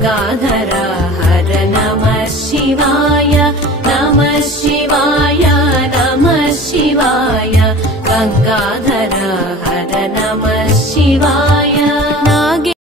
गंगाधर हर नमः शिवाय नमः शिवाय नमः शिवाय गंगाधर हर नमः शिवाय नागे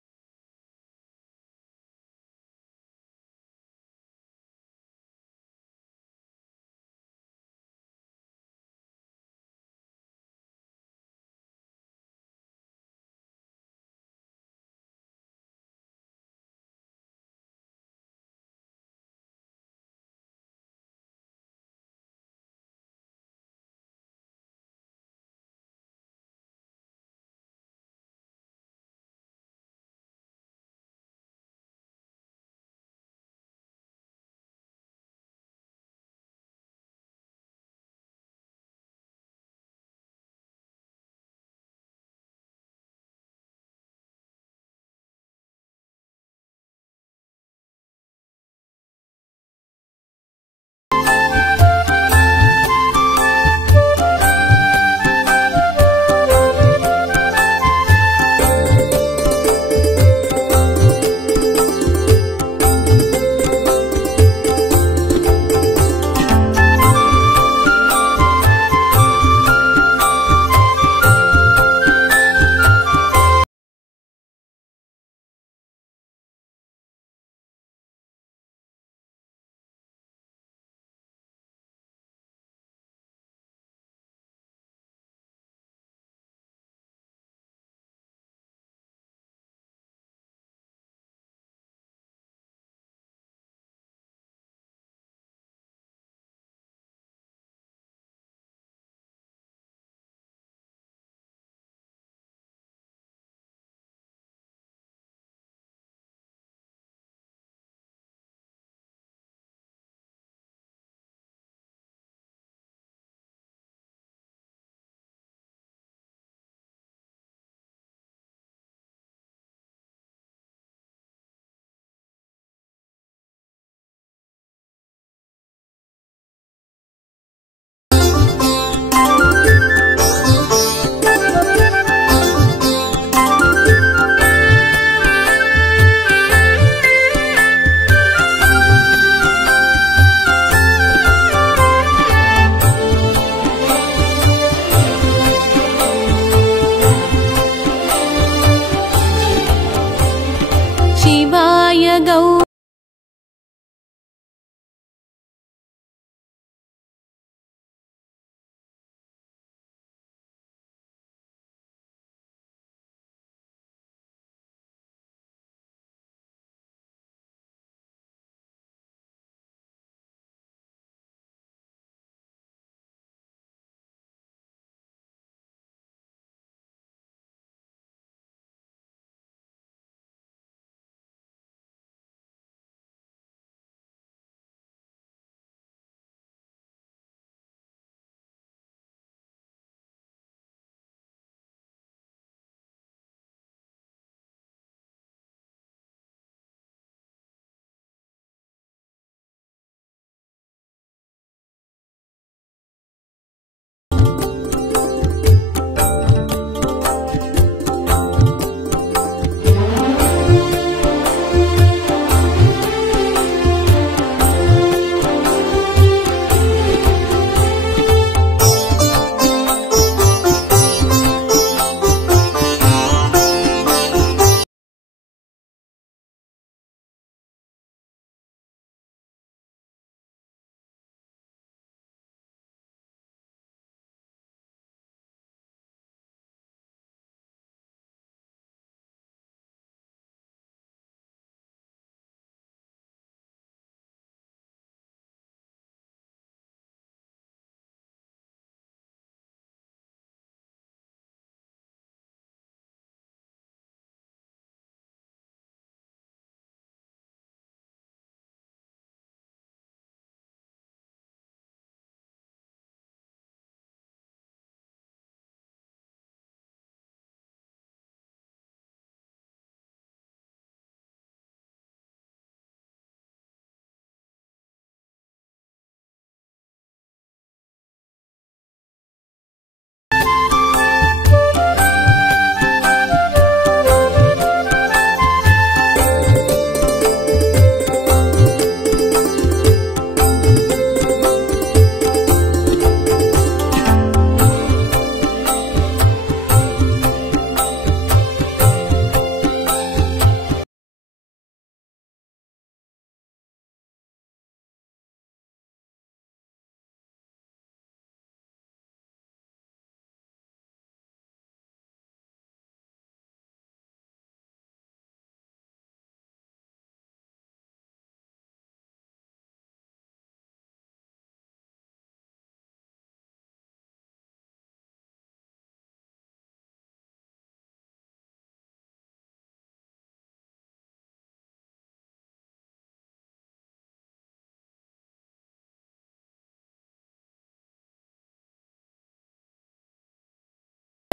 शिवाय गौ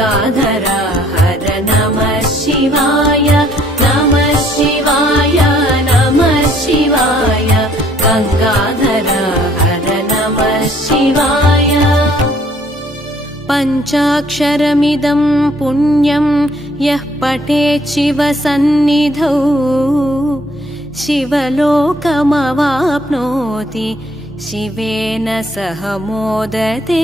गङ्गाधर हर नमः शिवाय नमः शिवाय नमः शिवाय गङ्गाधर हर नमः शिवाय पञ्चाक्षरमिदं पुण्यं यः पठेत् शिवसन्निधौ शिवलोकमवाप्नोति शिवेन सह मोदते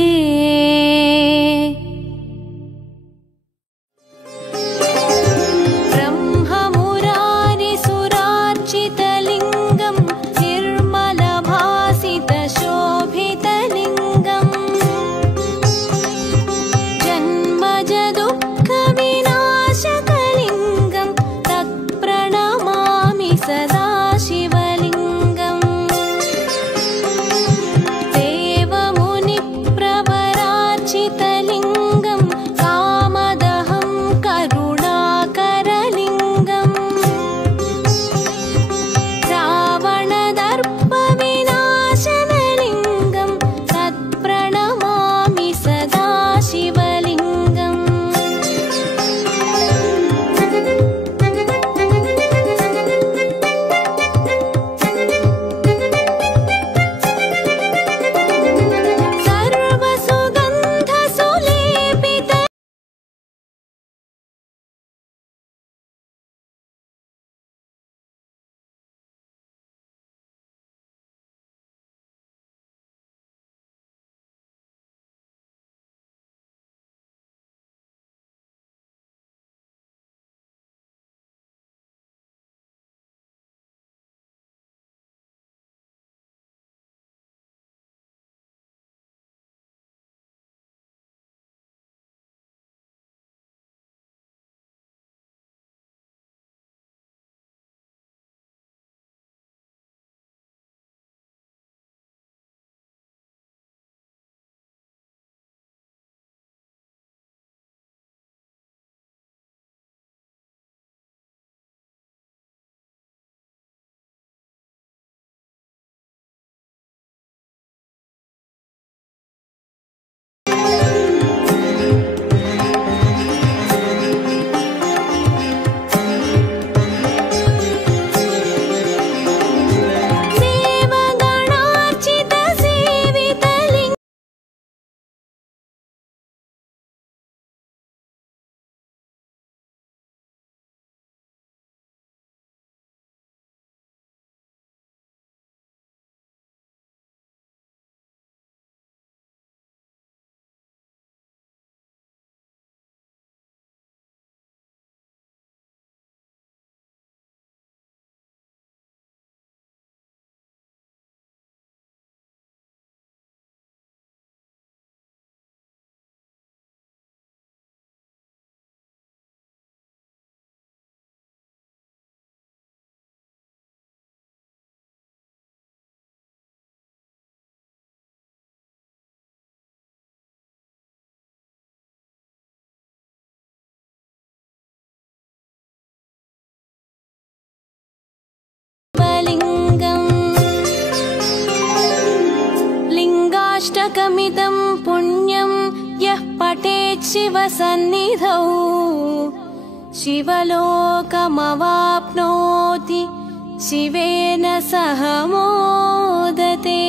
लिङ्गाष्टकमिदं पुण्यं यः पठेत् शिवसन्निधौ शिवलोकमवाप्नोति शिवेन सह मोदते।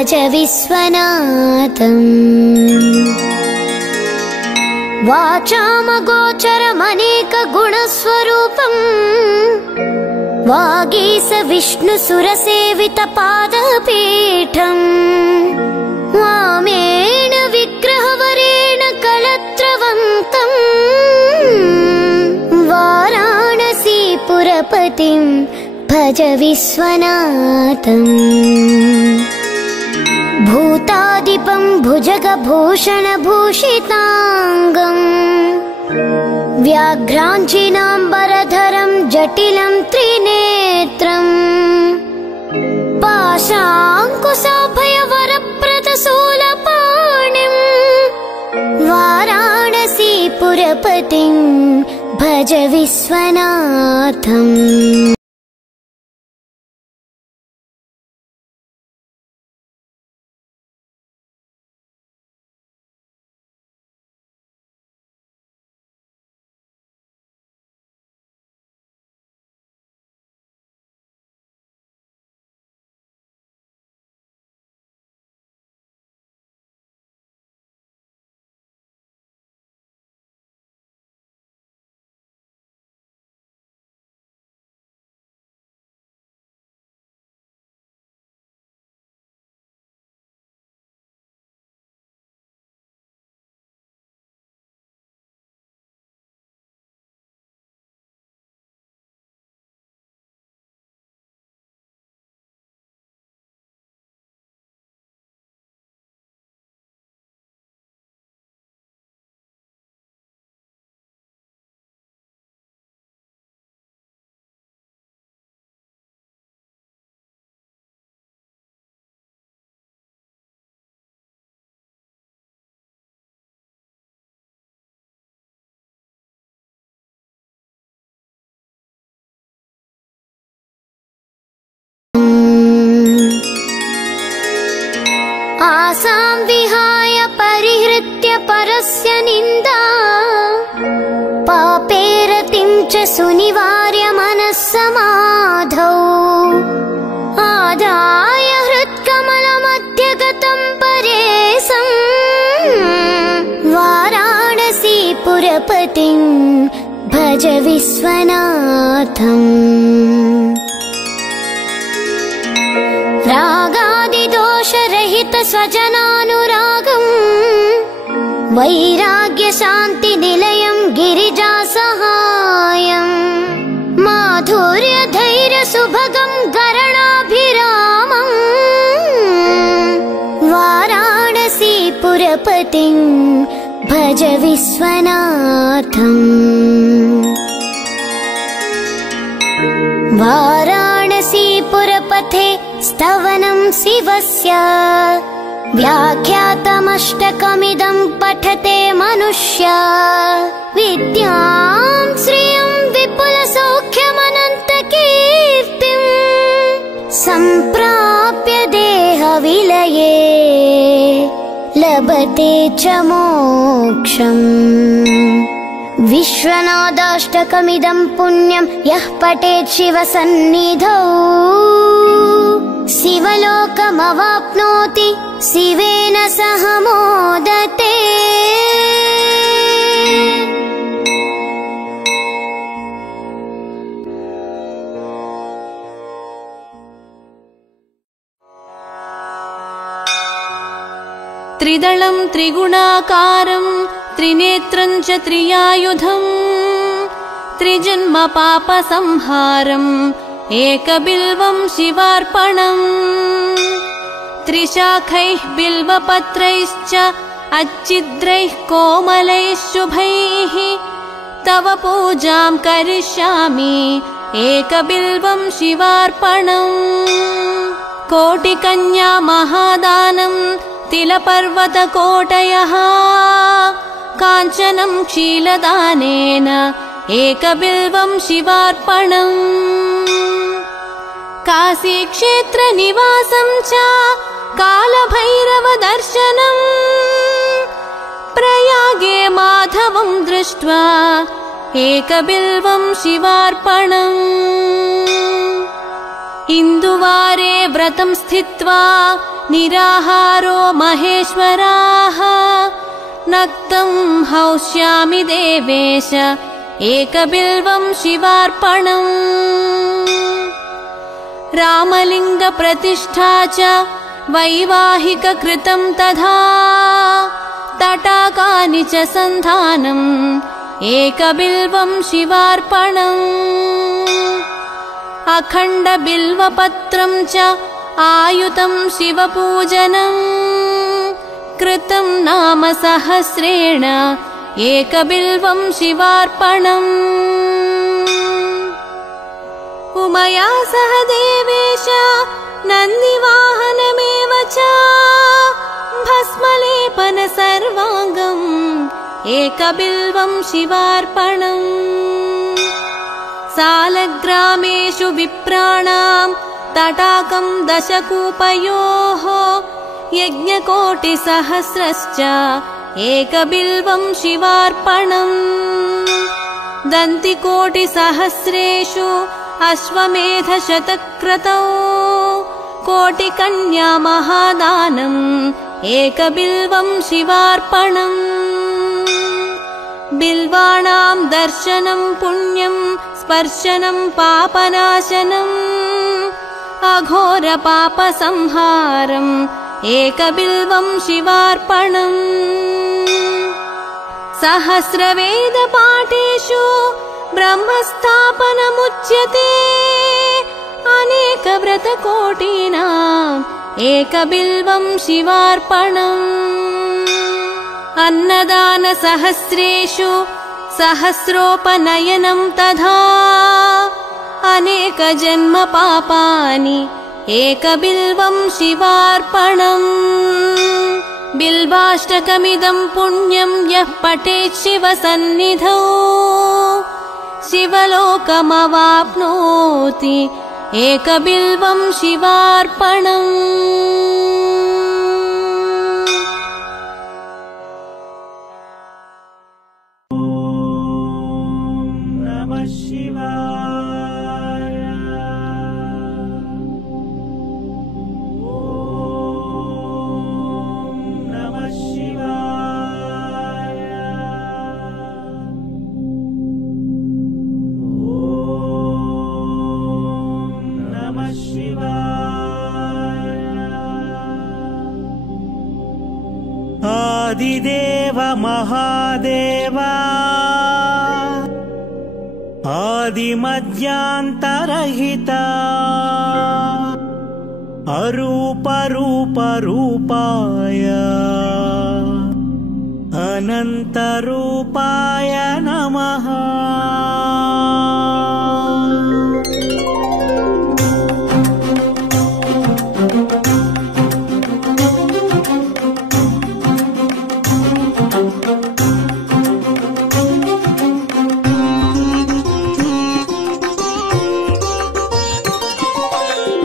भज विश्वनाथम् वाचामगोचरमनेकगुणस्वरूपम् वागीश विष्णुसुरसेवितपादपीठम् वामेन विग्रहवरेण कलत्रवन्तम् वाराणसीपुरपतिं भज विश्वनाथम् भूतादिपं भुजगभूषणभूषिताङ्गम् व्याघ्राञ्चिनाम्बरधरं जटिलं त्रिनेत्रम् पाशाङ्कुशाभयवरप्रदशूलपाणिम् वाराणसीपुरपतिं भज विश्वनाथम् आसां विहाय परिहृत्य परस्य निन्दा पापेरतिं च सुनिवार्य मनः समाधौ आदाय हृत्कमलमध्यगतं परेशम् वाराणसीपुरपतिं भज विश्वनाथम् रागादिदोषरहित स्वजनानुरागम् वैराग्यशान्तिनिलयं गिरिजासहायम् माधुर्यधैर्यसुभगं गरणाभिरामम् वाराणसीपुरपतिं भज विश्वनाथम् वाराणसीपुरपथे स्तवनं शिवस्य व्याख्यातमष्टकमिदं पठते मनुष्य विद्यां श्रियं विपुलसौख्यमनन्तकीर्तिं सम्प्राप्य देहविलये लभते च मोक्षम् विश्वनाथाष्टकमिदं पुण्यं यः पठेत् शिवसन्निधौ शिवलोकमवाप्नोति शिवेन सह मोदते त्रिदलं त्रिगुणाकारं त्रिनेत्रं च त्रियायुधं त्रिजन्म पापसंहारम् एकबिल्वं शिवार्पणम् त्रिशाखैः बिल्वपत्रैश्च अच्छिद्रैः कोमलैः शुभैः तव पूजां करिष्यामि एकबिल्वं शिवार्पणम् कोटिकन्या महादानं तिलपर्वतकोटयः काञ्चनं क्षीलदानेन एकबिल्वं शिवार्पणम् काशीक्षेत्रनिवासं च कालभैरवदर्शनम् प्रयागे माधवं दृष्ट्वा एकबिल्वं शिवार्पणम् इन्दुवारे व्रतं स्थित्वा निराहारो महेश्वराः नक्तं हौष्यामि देवेश एकबिल्वं शिवार्पणम् रामलिङ्गप्रतिष्ठा च वैवाहिककृतं तथा तटाकानि च सन्धानम् एकबिल्वं शिवार्पणम् अखण्डबिल्वपत्रं च आयुतं शिवपूजनम् कृतं नाम सहस्रेण एकबिल्वं शिवार्पणम् उमया सह देवेश नन्दिवाहनमेव च भस्मलेपन सर्वाङ्गम् एकबिल्वं शिवार्पणम् सालग्रामेषु विप्राणां तटाकं दशकूपयोः यज्ञकोटिसहस्रश्च एकबिल्वं शिवार्पणम् दन्तिकोटिसहस्रेषु अश्वमेधशतक्रतौ कोटिकन्या महादानम् एकबिल्वं शिवार्पणम् बिल्वाणां दर्शनं पुण्यं स्पर्शनं पापनाशनम् अघोरपापसंहारम् एकबिल्वं शिवार्पणम् सहस्रवेदपाठेषु ब्रह्मस्थापनमुच्यते अनेकव्रतकोटीनाम् एकबिल्वं शिवार्पणम् अन्नदानसहस्रेषु सहस्रोपनयनं तथा अनेकजन्मपापानि एकबिल्वं शिवार्पणम् बिल्वाष्टकमिदं पुण्यं यः पठेत् शिवसन्निधौ शिवलोकमवाप्नोति एकबिल्वं शिवार्पणम् नमः शिवाय नमः शिवाय नमः शिवाय आदिदेव महादेवा आदिमध्यान्तरहिता अरूपरूपरूपाय अनन्तरूपाय नमः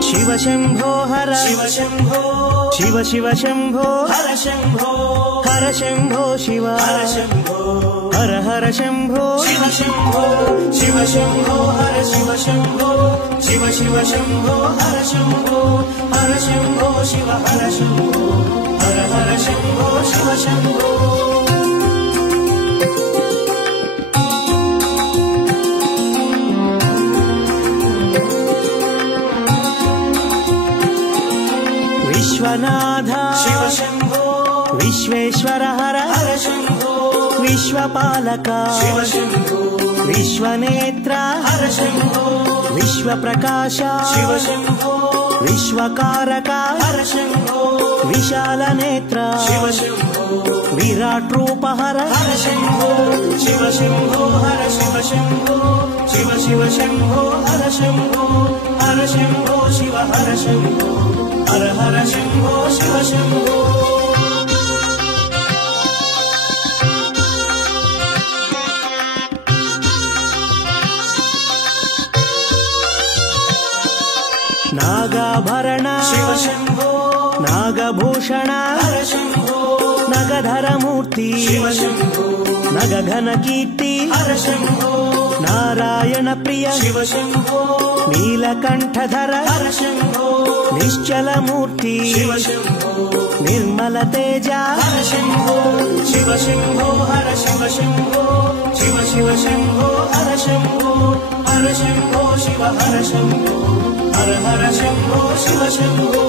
शिव शंभो हर शिव शंभो शिव शिव शंभो हर शंभो हर शंभो शिव हर शंभो हर हर शंभो शिव शंभो शिव शंभो हर शिव शंभो शिव शिव शंभो हर शंभो हर शंभो शिव हर शंभो हर हर शंभो शिव शंभो विश्वनाथ शिव शंभो विश्वेश्वर हर हर शंभो विश्वपालक शिव शंभो विश्वनेत्र हर शंभो विश्वप्रकाश शिव शंभो विश्वकारक हर शंभो विशालनेत्र शिव शंभो विराट रूप हर हर शंभो शिव शंभो हर शिव शंभो शिव शिव शंभो हर शंभो हर शंभो शिव हर शंभो हर हर शंभो शिव शंभो नागाभरण शिव शंभो नागभूषण हर शंभो नगर నాగధరమూర్తి శివ శంభో నగఘన కీర్తి హర శంభో నారాయణ ప్రియ శివ శంభో నీలకంఠధర హర శంభో నిశ్చలమూర్తి శివ శంభో నిర్మల తేజ హర శంభో శివ శంభో హర శివ శంభో శివ శివ శంభో హర శంభో హర శంభో శివ హర శంభో హర హర శంభో శివ శంభో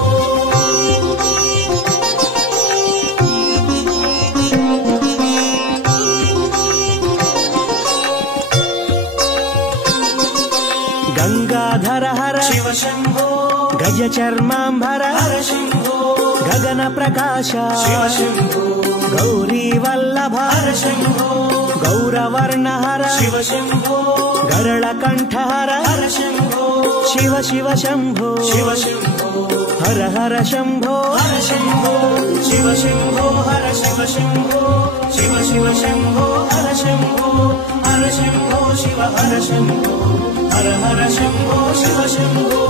గంగాధర హర శివ శంభో గజ చర్మాంబర హర శంభో గగన ప్రకాశ శివ శంభో గౌరీ వల్లభ హర శంభో గౌరవర్ణ హర శివ శంభో గరళ కంఠ హర హర శంభో శివ శివ శంభో శివ శంభో హర హర శంభో హర శంభో శివ శంభో హర శివ శంభో శివ శివ శంభో హర శంభో హర శంభో శివ హర శంభో హర హర శంభో శివ శంభో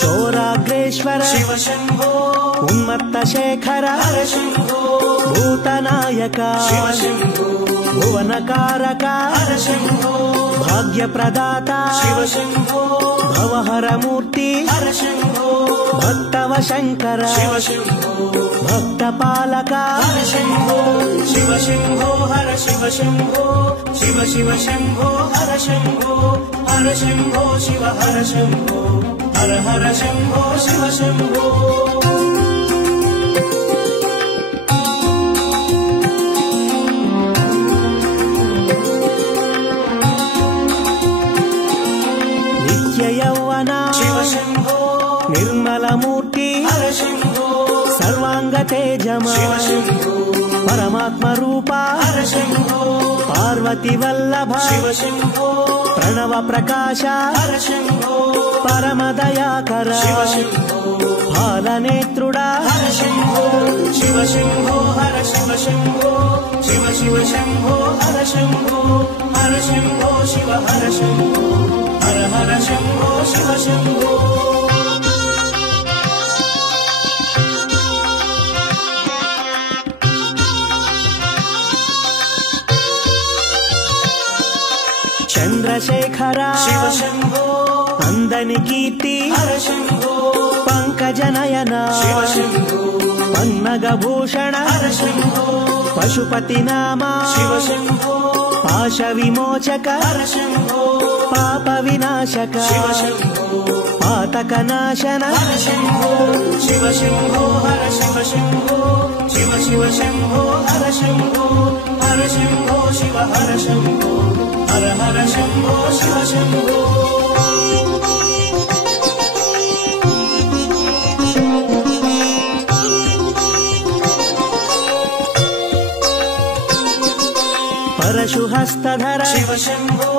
చోరాగ్రేశ్వర శివ శంభో ఉన్మత్త శేఖర హర శంభో భూతనాయక శివ శంభో భువనకారక హర శంభో భాగ్యప్రదాత శివ శంభో భవహర మూర్తి హర శంభో భక్తవ శంకర శివ శంభో భక్తపాలక హర శంభో శివ శంభో హర శివ శంభో శివ శివ శంభో హర శంభో హర శంభో శివ హర శంభో హర హర శంభో శివ శంభో నిత్య యౌవన శివ శంభో నిర్మలమూర్తి హర శంభో సర్వాంగ తేజమ శివ శంభో పరమాత్మ రూప హర శంభో పార్వతి వల్లభ శివ శంభో ప్రణవ ప్రకాశ హర శంభో పరమదయాకర శివ శంభో పాలనేత్రుడా హర శంభో శివ శంభో హర శివ శంభో శివ శివ శంభో హర శంభో హర శంభో శివ హర శంభో హర హర శంభో శివ శంభో చంద్రశేఖర శివ శంభో అందని కీర్తి హర శంభో పంకజనయన శివ శంభో పన్నగభూషణ హర శంభో పశుపతి నామ శివ శంభో పాశ విమోచక హర శంభో పాప వినాశక శివ శంభో పాతక నాశన హర శంభో శివ శంభో హర శివ శంభో శివ శివ శంభో హర శంభో హర శంభో శివ హర శంభో హర హర శంభో శివ శంభో పరశుహస్తధర శివ శంభో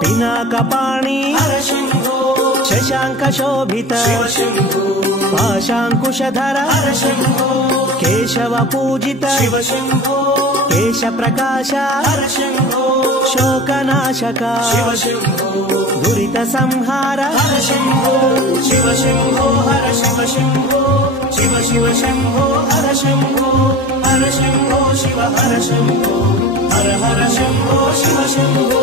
పినాకపాణి హర శంభో శశాంక శోభిత శివ శంభో పాశాంకుశధర హర శంభో కేశవ పూజిత శివ శంభో కేశ ప్రకాశ హర శంభో శోకనాశక శివ శంభో దురిత సంహార హర శంభో శివ శంభో హర శివ శంభో శివ శివ శంభో హర శంభో హర శంభో శివ హర శంభో హర హర శంభో శివ శంభో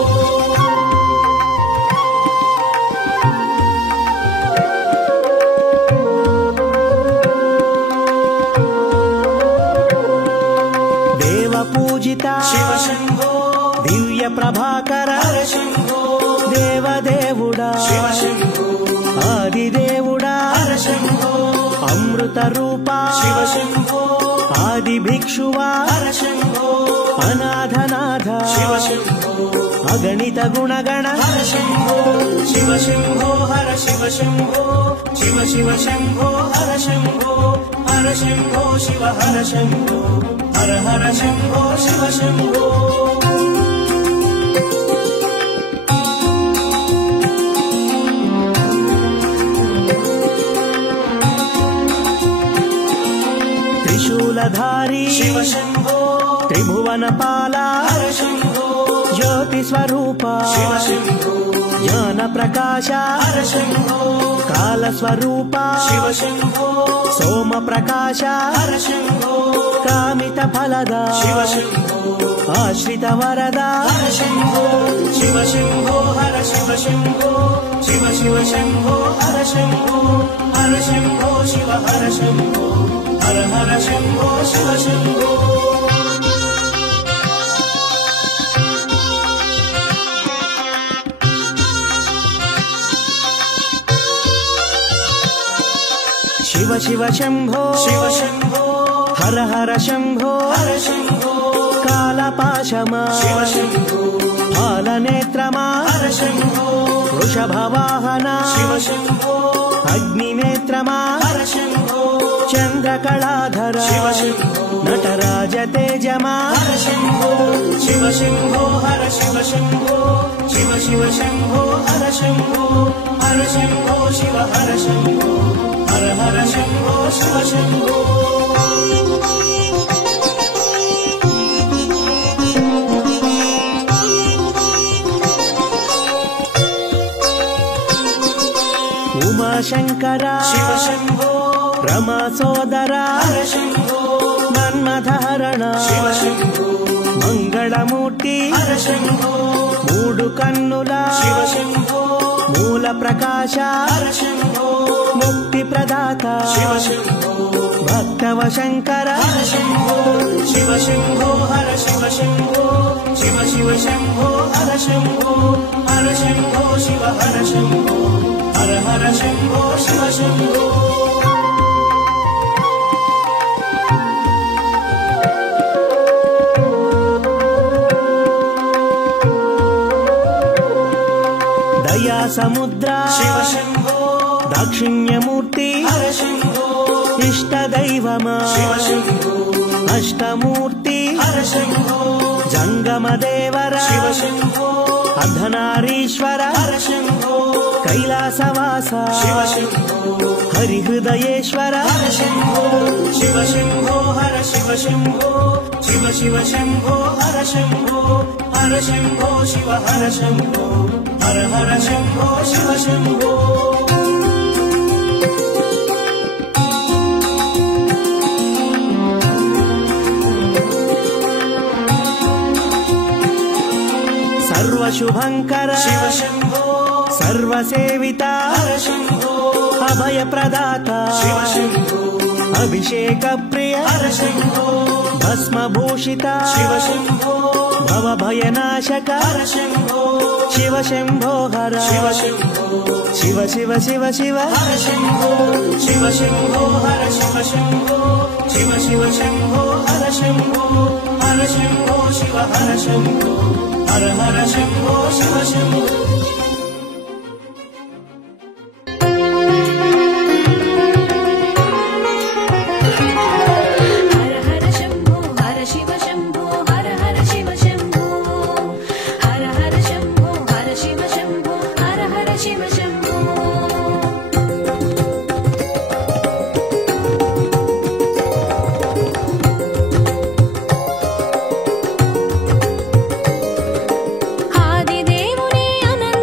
దేవ పూజిత శివ శంభో దివ్య ప్రభాకర హర శంభో దేవదేవుడా శివ శంభో ఆదిదేవుడా హర శంభో అమృత రూప శివ శంభో ఆది భిక్షువా హర శంభో అనాథనాథ శివ శంభో అగణిత గుణగణ హర శంభో శివ శంభో హర శివ శంభో శివ శివ శంభో హర శంభో హర శంభో శివ హర శంభో హర హర శంభో శివ శంభో త్రిశూలధారి శివ శంభో త్రిభువన పాల హర శంభో జ్యోతి स्वरूप शिव शंभो ज्ञान प्रकाश हर शंभो काल स्वरूप शिव शंभो सोम प्रकाश हर शंभो कामित फलद शिव शंभो आश्रित वरद हर शंभो शिव शंभो हर शिव शंभो शिव शिव शंभो हर शंभो शिव हर शंभो हर हर शंभो शिव शंभो शिव शिव शंभो हर हर शंभो कालपाशमा शिव शंभो फालनेत्रमा हर शंभो वृषभवाहना शिव शंभो अग्निनेत्रमा हर शंभो चंद्रकलाधर शिव शंभो नटराज तेजमा हर शंभो शिव शंभो हर शिव शंभो शिव शिव शंभो हर शंभो शिव हर शंभो हर हर शंभो शिव शंभो उमा शंकर शिव शंभो रमा सोदरा हर शंभो मन्मथहरण शिव शंभो मंगलमूर्ति हर शंभो मूडु कन्नुला शिव शंभो मूल प्रकाश हर शंभो मुक्ति प्रदाता शिव शंभो भक्तव शंकर हर शंभो शिव शंभो हर शिव शंभो शिव शिव शंभो हर शंभो शिव हर शंभो हर हर शंभो शिव शंभो दया समुद्र शिव शंभो दाक्षिण्यमूर्ति हर शंभो इष्ट दैवमा शिव शंभो अष्टमूर्ति हर शंभो जंगम देवर शिव शंभो अर्धनारीश्वर हर शंभो कैलासवास शिव शंभो हरिहृदयेश्वर हर शंभो शिव शंभो हर शिव शंभो शिव शिव शंभो हर शंभो शिव हर शंभो हर हर शंभो शिव शंभो सर्वशुभंकर शिव शंभो सर्वसेविता हर शंभो अभय प्रदाता शिव शंभो अभिषेक प्रिय हर शंभो भस्म भूषिता शिव शंभो भव भयनाशक हर शंभो शिव शंभो हर शिव शंभो शिव शिव शिव शिव हर शंभो शिव शंभो हर शिव शंभो शिव शिव शंभो हर शंभो शिव हर शंभो हर हर शंभो शिव शंभो आदिदेवुने अनंत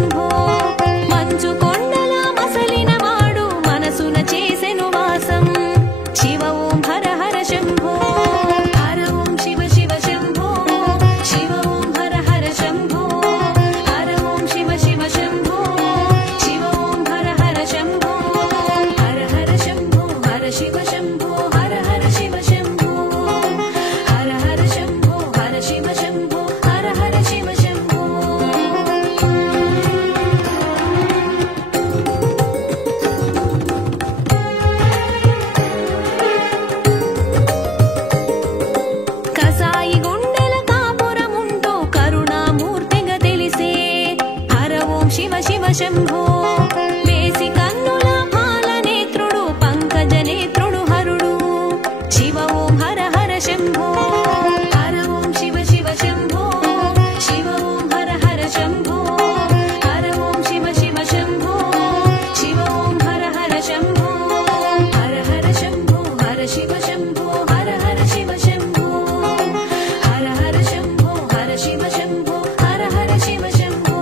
శంభో మంచు కొండలా మసలిన వాడు మనసున చేసెను వాసం శివ ఓం హర హర శంభో హర ఓం శివ శివ శంభో శివ ఓం హర హర శంభో హర ఓం శివ శివ శంభో శివ ఓం హర హర శంభో హర హర శంభో హర శివ శంభో హర హర శివ శంభో హర హర శంభో హర శివ శంభో హర హర శివ శంభో కసాయి గుండెల కాపురముంటూ కరుణామూర్తిగా తెలిసే హర ఓం శివ శివ శంభో వేసి కన్నుల పాలనేత్రుడు పంకజ నేత్రుడు హరుడు శివ ఓం హర హర శంభో హర ఓం శివ శివ శంభో శివ ఓం హర హర శంభో హర ఓం శివ శివ శంభో శివ ఓం హర హర శంభో హర హర శంభో హర శివ శంభో హర హర శివ శంభో హర హర శంభో హర శివ శంభో హర హర శివ శంభో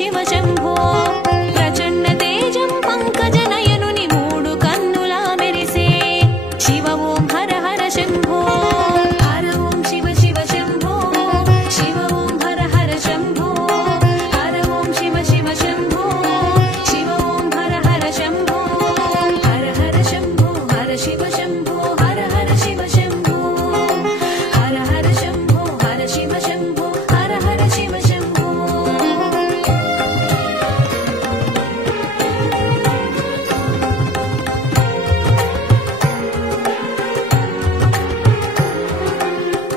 శివ శంభో ప్రచండ తేజం పంకజనయనుని మూడు కన్నులా మెరిసే శివ ఓం హర హర శంభో హర ఓం శివ శివ శంభో శివ ఓం హర హర శంభో హర ఓం శివ శివ శంభో శివ ఓం హర హర శంభో హర హర శంభో హర శివ శంభో హర హర శివ శంభో హర హర శంభో హర శివ శంభో హర హర శివ శంభో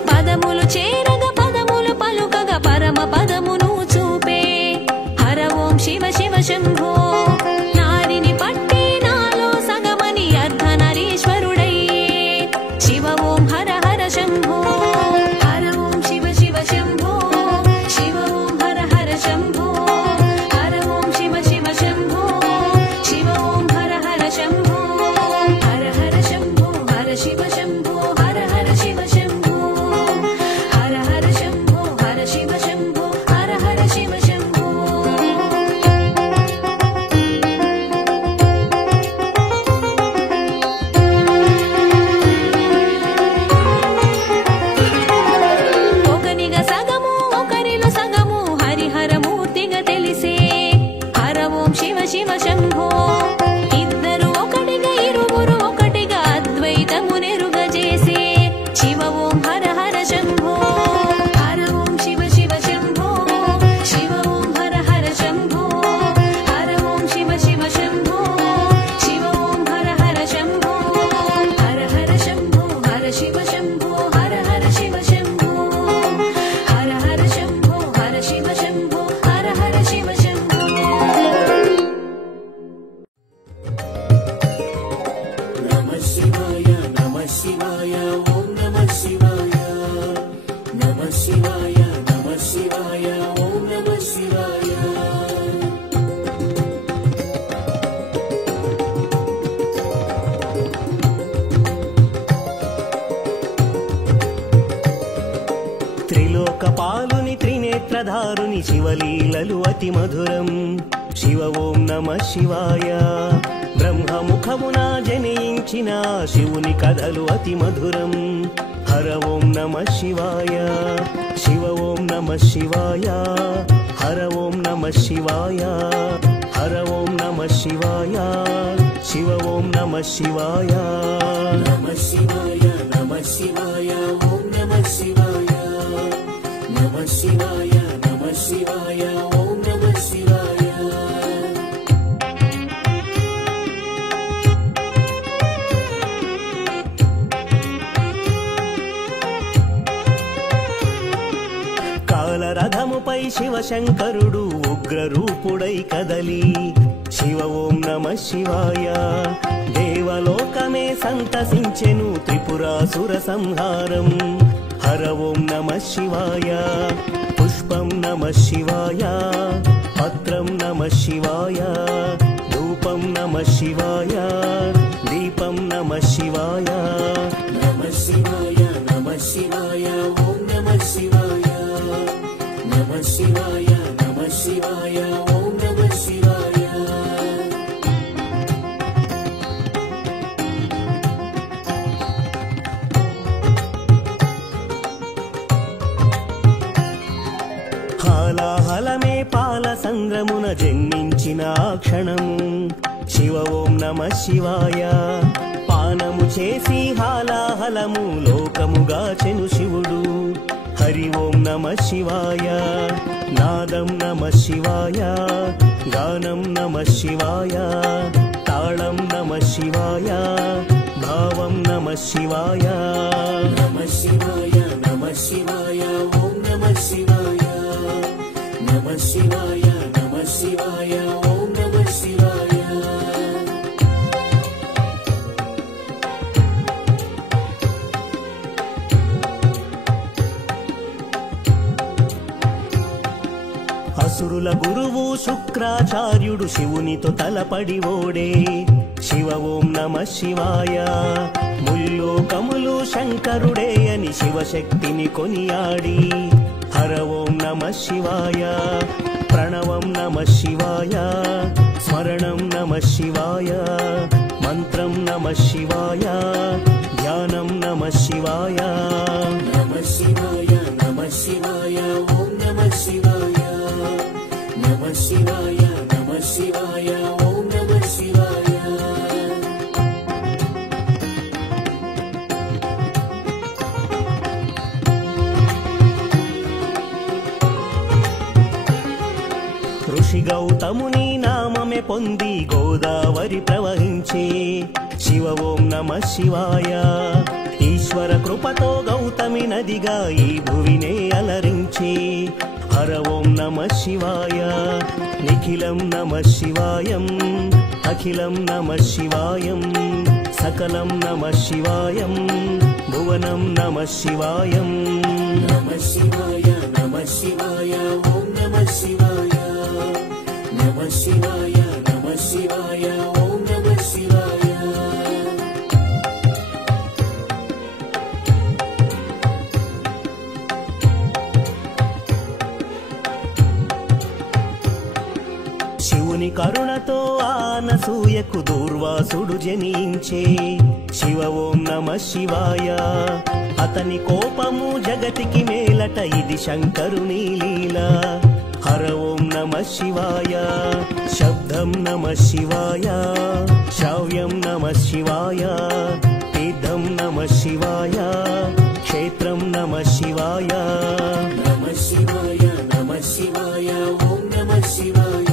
పదములు చేరగ పదములు పలుకగ పరమ పదమును చూపే హర ఓం శివ శివ శంభో నారిని పట్టి నాలో సగమని అర్ధనరీశ్వరుడయ్యే శివ ఓం హర హర శంభో హర ఓం శివ శివ శంభో శివ ఓం హర హర శంభో హర ఓం శివ శివ శంభో శివ ఓం హర హర శంభో హర హర శంభో హర శివ శంభో హర హర శివ శంభో హర హర శంభో హర శివ శంభో హర హర శివ శంభో ఒకనిగా సగము ఒకరిలో సగము హరిహరమూర్తిగా తెలిసే హర ఓం శివ శివ శంభో ఇద్దరు ఒకటిగా ఇరువురు ఒకటిగా అద్వైతమునెరుగజేసే శివ ఓం హర హర శంభో హర ఓం శివ శివ శంభో శివ ఓం హర హర శంభో హర ఓం శివ శివ శంభో శివ ఓం హర హర శంభో హర హర శంభో హర శివ శంభో హర హర శివ శంభో హర హర శంభో హర శివ శంభో హర హర శివ శంభో నమః శివాయ నమః శివాయ ఓం నమః శివాయ నమః శివాయ నమః శివాయ ఓం నమః శివాయ త్రిలోకపాలుని త్రినేత్రధారుని శివలీలలు అతి మధురం శివ ఓం నమః శివాయ బ్రహ్మముఖమున జనించిన శివుని కథలు అతి మధురం హర ఓం నమః శివాయ శివ ఓం నమః శివాయ హర ఓం నమః శివాయ హర ఓం నమః శివాయ శివ ఓం నమః శివాయ నమః శివాయ నమః శివాయ ఓం నమః శివాయ నమః శివాయ నమః శివాయ ఓం నమః శివాయ కాలరథముపై శివశంకరుడు ఉగ్రరూపుడై కదలి శివ ఓం నమః శివాయ దేవలోకమే సంతసించెను త్రిపురాసుర సంహారం హర ఓం నమః శివాయ పుష్పం నమః శివాయ పత్రం నమః శివాయ ధూపం నమః శివాయ దీపం నమః శివాయ నమః శివాయ నమః శివాయ ఓం నమః శివాయ నమః శివాయ నమః శివాయ ఓం నమః శివాయ హాలాహలమే పాల సంద్రమున జన్మించిన ఆ క్షణము శివ ఓం నమః శివాయ పానము చేసి హాలాహలము లోకముగాచెను శివుడు హరి ఓం నమః శివాయ నాదం నమః శివాయ గానం నమః శివాయ తాళం నమః శివాయ భావం నమః శివాయ నమః శివాయ నమః శివాయ ఓం నమః శివాయ నమః శివాయ నమః శివాయ ఓం నమః శివాయ అసురుల గురువు శుక్రాచార్యుడు శివునితో తలపడి ఓడే శివ ఓం నమః శివాయ ముల్లోకములు శంకరుడే అని శివశక్తిని కొనియాడి హర ఓం నమః శివాయ ప్రణవం నమః శివాయ స్మరణం నమః శివాయ మంత్రం నమః శివాయ ధ్యానం నమః శివాయ నమః శివాయ నమః శివాయ ఓం నమః శివాయ నమః శివాయ నమః శివాయ ఓం నమః శివాయ ఋషి గౌతముని నామమే పొంది గోదావరి ప్రవహించే శివ ఓం నమః శివాయ ఈశ్వర కృపతో గౌతమి నదిగా ఈ భువినే అలరించి హర ఓం నమః శివాయ నిఖిలం నమః శివాయం అఖిలం నమః శివాయం సకలం నమః శివాయం భువనం నమః శివాయం నమః శివాయ నమః శివాయ ఓం నమః శివాయ నమః శివాయ నమః శివాయ ఓం నమః శివాయ శివుని కరుణతో ఆనసూయకు దూర్వాసుడు జనించే శివ ఓం నమః శివాయ అతని కోపము జగతికి మేలట ఇది శంకరుని లీల హర ఓం నమః శివాయ శబ్దం నమః శివాయ శ్రావ్యం నమః శివాయ తీర్థం నమః శివాయ క్షేత్రం నమః శివాయ నమః శివాయ నమః శివాయ ఓం నమః శివాయ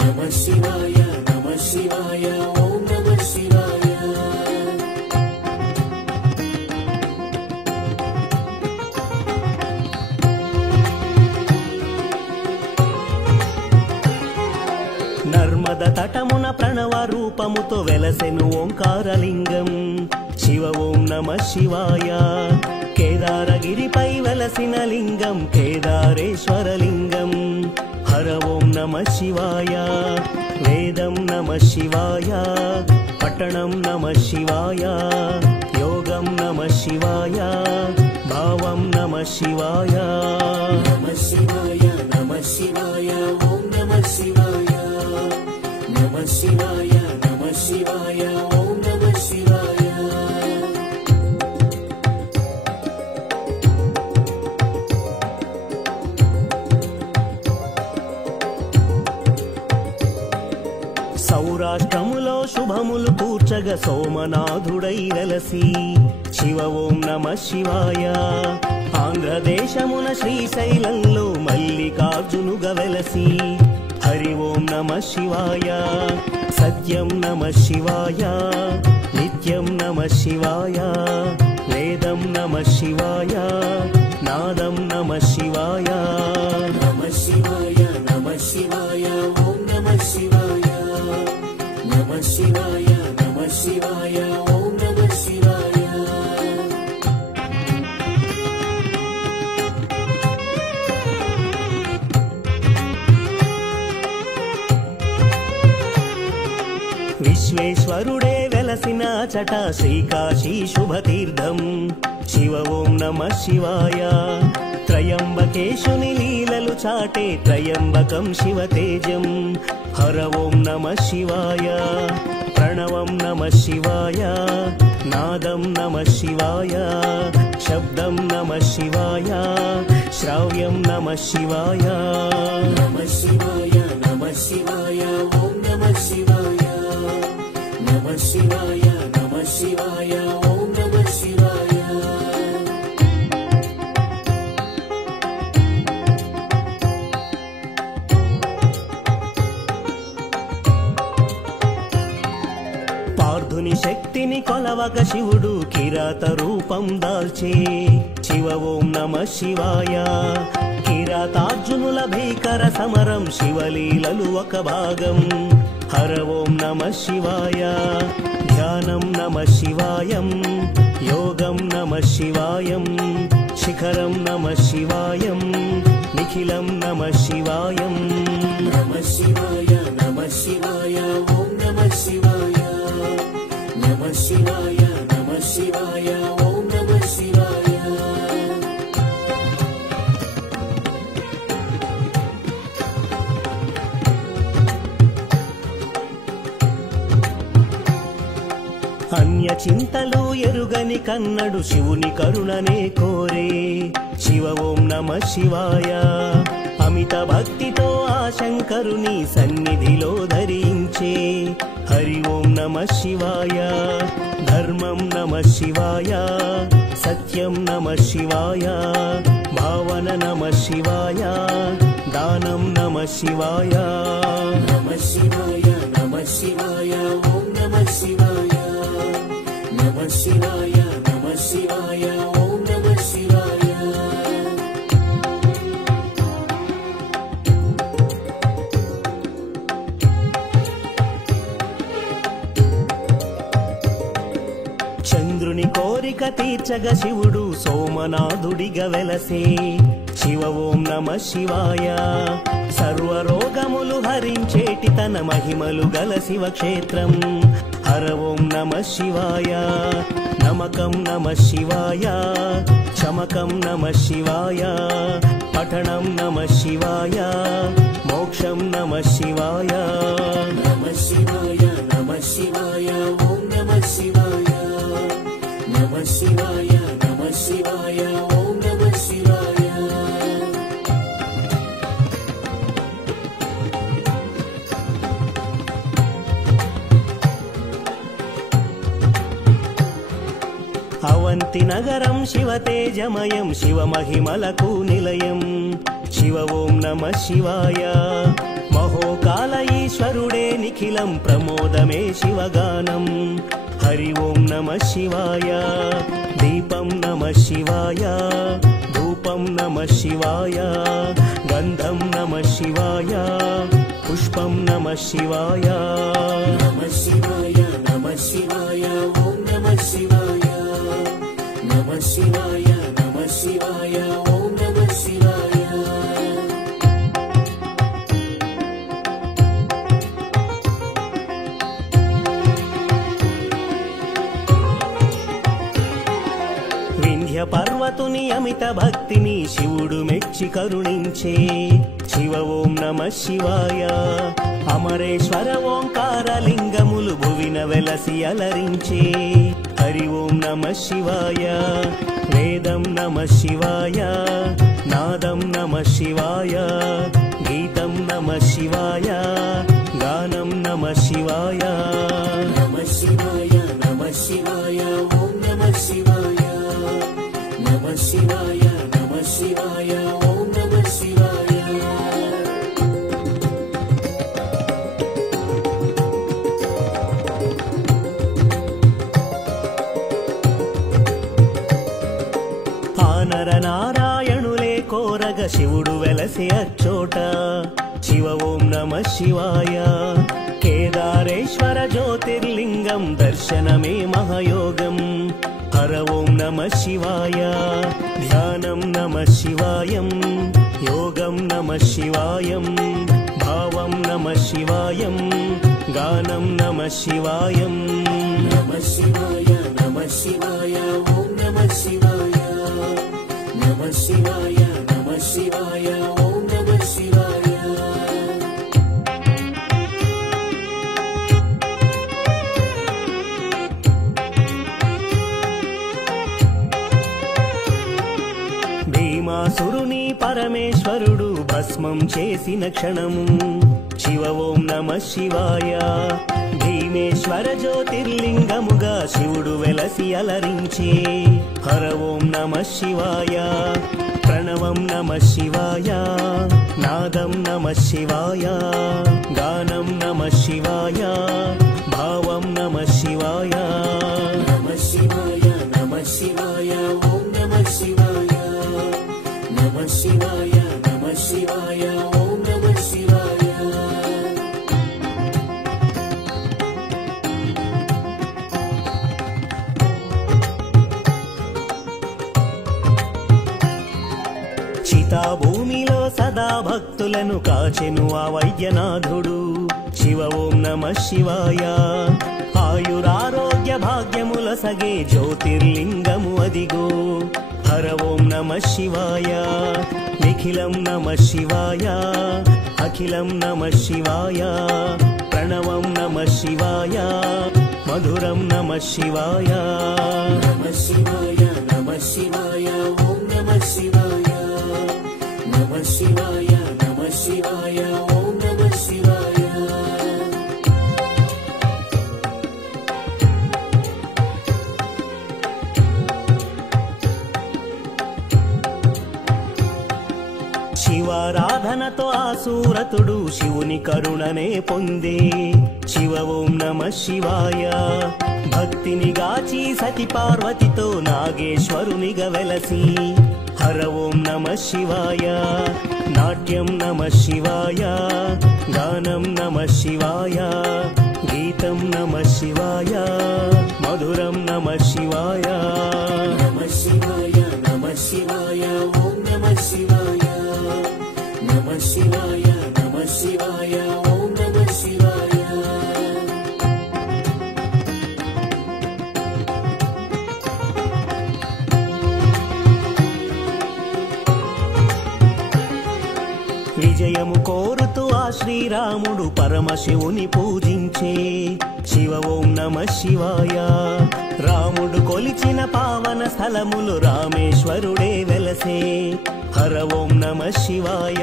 నమః శివాయ నమః శివాయ ఓం నమః శివాయ నర్మద తటమున ప్రణవ రూపముతో వెలసెను ఓంకారలింగం శివ ఓం నమః శివాయ కేదారగిరిపై వెలసిన లింగం కేదారేశ్వరలింగం హర ఓం నమః శివాయ వేదం నమః శివాయ పట్టణం నమః శివాయ యోగం నమః శివాయ భావం నమః శివాయ నమః శివాయ నమః శివాయ ఓం నమః శివాయ నమః శివాయ నమః శివాయ ఓం నమః శివాయ సౌరాష్ట్రములో శుభములు కూర్చగ సోమనాథుడై వెలసి శివ ఓం నమః శివాయ ఆంధ్రదేశమున శ్రీశైలంలో మల్లికార్జునుగా వెలసి హరి ఓం నమః శివాయ సత్యం నమః శివాయ నిత్యం నమః శివాయ వేదం నమః శివాయ నాదం నమః శివాయ నమః శివాయ నమః శివాయ ఓం నమః శివాయ నమః శివాయ నమః శివాయ ఓం నమః శివాయ విశ్వేశ్వరుడే వెలసిన చట శ్రీకాశీ శుభతీర్థం శివ ఓం నమః శివాయ త్రయంబకేశుని లీలలు చాటే త్రయంబకం శివతేజం హర ఓం నమః శివాయ ప్రణవం నమః శివాయ నాదం నమః శివాయ శబ్దం నమః శివాయ శ్రావ్యం నమః శివాయ నమః శివాయ నమః శివాయ ఓం నమః శివాయ నమః శివాయ నమః శివాయ ఓం నమః శివాయ పార్థుని శక్తిని కొలవగ శివుడు కిరాత రూపం దాల్చే శివ ఓం నమః శివాయ కిరాతార్జునుల భీకర సమరం శివలీలలు ఒక భాగం హర ఓం నమః శివాయ ధ్యానం నమః శివాయం యోగం నమః శివాయం శిఖరం నమః శివాయం నిఖిలం నమః శివాయం నమః శివాయ నమః శివాయ ఓం నమః శివాయ నమః శివాయ నమః శివాయ ఓం నమః శివాయ అన్య చింతలు ఎరుగని కన్నడు శివుని కరుణనే కోరే శివ ఓం నమ శివాయ అమిత భక్తితో ఆ శంకరుని సన్నిధిలో ధరించే హరి ఓం నమ శివాయ ధర్మం నమ శివాయ సత్యం నమ శివాయ భావన నమ శివాయ దానం నమ శివాయ నమ శివాయ నమ శివాయ ఓం నమ శివాయ నమ శివాయ నమ శివాయ ఓం నమ శివాయ చంద్రుని కోరిక తీర్చగ శివుడు సోమనాథుడిగా వెలసే శివ ఓం నమ శివాయ సర్వరోగములు హరించేటి తన మహిమలు గల శివక్షేత్రం హర ఓం నమ శివాయ నమకం నమ శివాయ చమకం నమ శివాయ పఠనం నమ శివాయ మోక్షం నమ శివాయ నమ శివాయ నమ శివాయ ఓం నమ శివాయ నమ శివాయ నమ శివాయ ఓం నమ శివాయ అవంతి నగరం శివ తేజమయం శివ మహిమలకు నిలయం శివ ఓం నమ శివాయ మహోకాల ఈశ్వరుడే నిఖిలం ప్రమోదమే శివగానం హరి ఓం నమ శివాయ దీపం నమ శివాయ ధూపం నమ శివాయ గంధం నమ శివాయ పుష్పం నమ శివాయ నమ శివాయ నమ శివాయ ఓం నమ శివాయ నమ శివాయ నమ శివాయ ఓం నమ శివాయ వింధ్య పర్వతుని అమిత భక్తిని శివుడు మెచ్చి కరుణించే శివ ఓం నమ శివాయ అమరేశ్వర ఓంకార లింగములు భువిన వెలసి అలరించే హరి ఓం నమ శివాయ వేదం నమ శివాయ నాదం నమ శివాయ గీతం నమ శివాయ గానం నమ శివాయ నమ శివాయ నమ శివాయ ఓం నమ శివాయ నమ శివాయ నమ శివాయ ఓం నమ శివాయ ఆనర నారాయణులే కోరగ శివుడు వెలసే అచ్చోట శివ ఓం నమ శివాయ కేదారేశ్వర జ్యోతిర్లింగం దర్శనమే మహయోగం హర ఓం నమ శివాయ ధ్యానం నమ శివాయం యోగం నమ శివాయం భావం నమ శివాయం గానం నమ శివాయం నమ శివాయ నమ శివాయ ఓం నమ శివాయ నమ శివాయ నమ శివాయ ఓం నమ శివాయ భీమాసురుని పరమేశ్వరుడు భస్మం చేసిన క్షణము శివ ఓం నమ శివాయ భీమేశ్వర జ్యోతిర్లింగముగా శివుడు వెలసి అలరించే హర ఓం నమ శివాయ ప్రణవం నమ శివాయ నాదం నమ శివాయ గానం నమ శివాయ భావం నమ శివాయ నమ శివాయ నమ శివాయ ఓం నమ శివాయ నమ శివాయ నమ శివాయ ఓం నమ శివాయ చితా భూమిలో సదా భక్తులను కాచెను ఆ వైద్యనాథుడు శివ ఓం నమ శివాయ ఆయురారోగ్య భాగ్యముల సగే జ్యోతిర్లింగము అదిగో హర ఓం నమ శివాయ నిఖిలం నమ శివాయ అఖిలం నమ శివాయ ప్రణవం నమ శివాయ మధురం నమః శివాయ నమః శివాయ నమః శివాయ ఓం నమః శివాయ నమః శివాయ నమః శివాయ ఓం నమః శివాయ శివారాధనతో ఆసూరతుడు శివుని కరుణనే పొందే శివ ఓం నమః శివాయ భక్తిని గాచి సతి పార్వతితో నాగేశ్వరునిగా వెలసి హర ఓం నమః శివాయ నాట్యం నమః శివాయ గానం నమః శివాయ గీతం నమః శివాయ మధురం నమః శివాయ నమః శివాయ నమః శివాయ ఓం నమః శివాయ నమః శివాయ నమః శివాయ ఓం నమః శివాయ విజయము కోరుతూ ఆ శ్రీరాముడు పరమశివుని పూజించే శివ ఓం నమః శివాయ రాముడు కొలిచిన పావన స్థలములు రామేశ్వరుడే వెలసే హర ఓం నమః శివాయ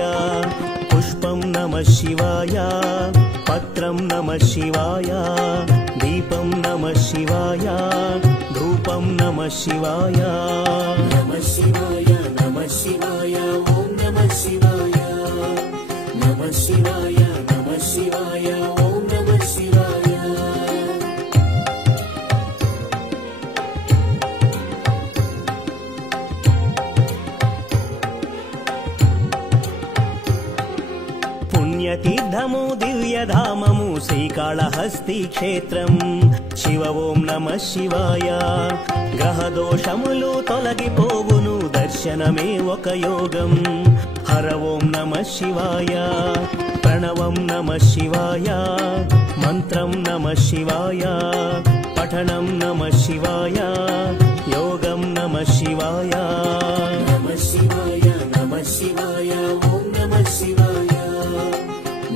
పుష్పం నమః శివాయ పత్రం నమః శివాయ దీపం నమః శివాయ ధూపం నమః శివాయ నమః శివాయ నమః శివాయ ఓం నమః శివాయ నమః శివాయ నమః శివాయ ఓం నమః శివాయ పుణ్యతీర్థము దివ్యధామము శ్రీకాళహస్తి క్షేత్రం శివ ఓం నమః శివాయ గ్రహదోషములు తొలగిపోవును దర్శనమే ఒక యోగం హర ఓం నమః శివాయ ప్రణవం నమః శివాయ మంత్రం నమః శివాయ పఠనం నమః శివాయ యోగం నమః శివాయ నమః శివాయ నమః శివాయ ఓం నమః శివాయ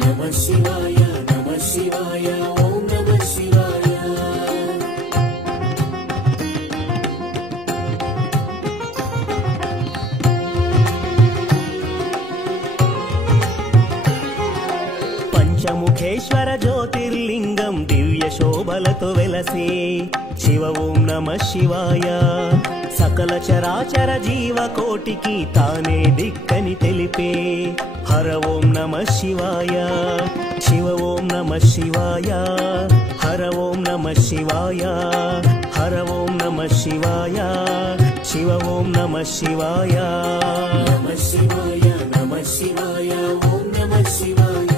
నమః శివాయ నమః శివాయ ఓం నమః శివాయ పంచముఖేశ్వర జ్యోతిర్లింగం దివ్య శోభలతో వెలసే శివ ఓం నమః శివాయ సకల చరాచర జీవకోటికి తానే దిక్కని తెలిపే హర ఓం నమః శివాయ శివ ఓం నమః శివాయ హర ఓం నమః శివాయ హర ఓం నమః శివాయ శివ ఓం నమః శివాయ నమః శివాయ నమః శివాయ ఓం నమః శివాయ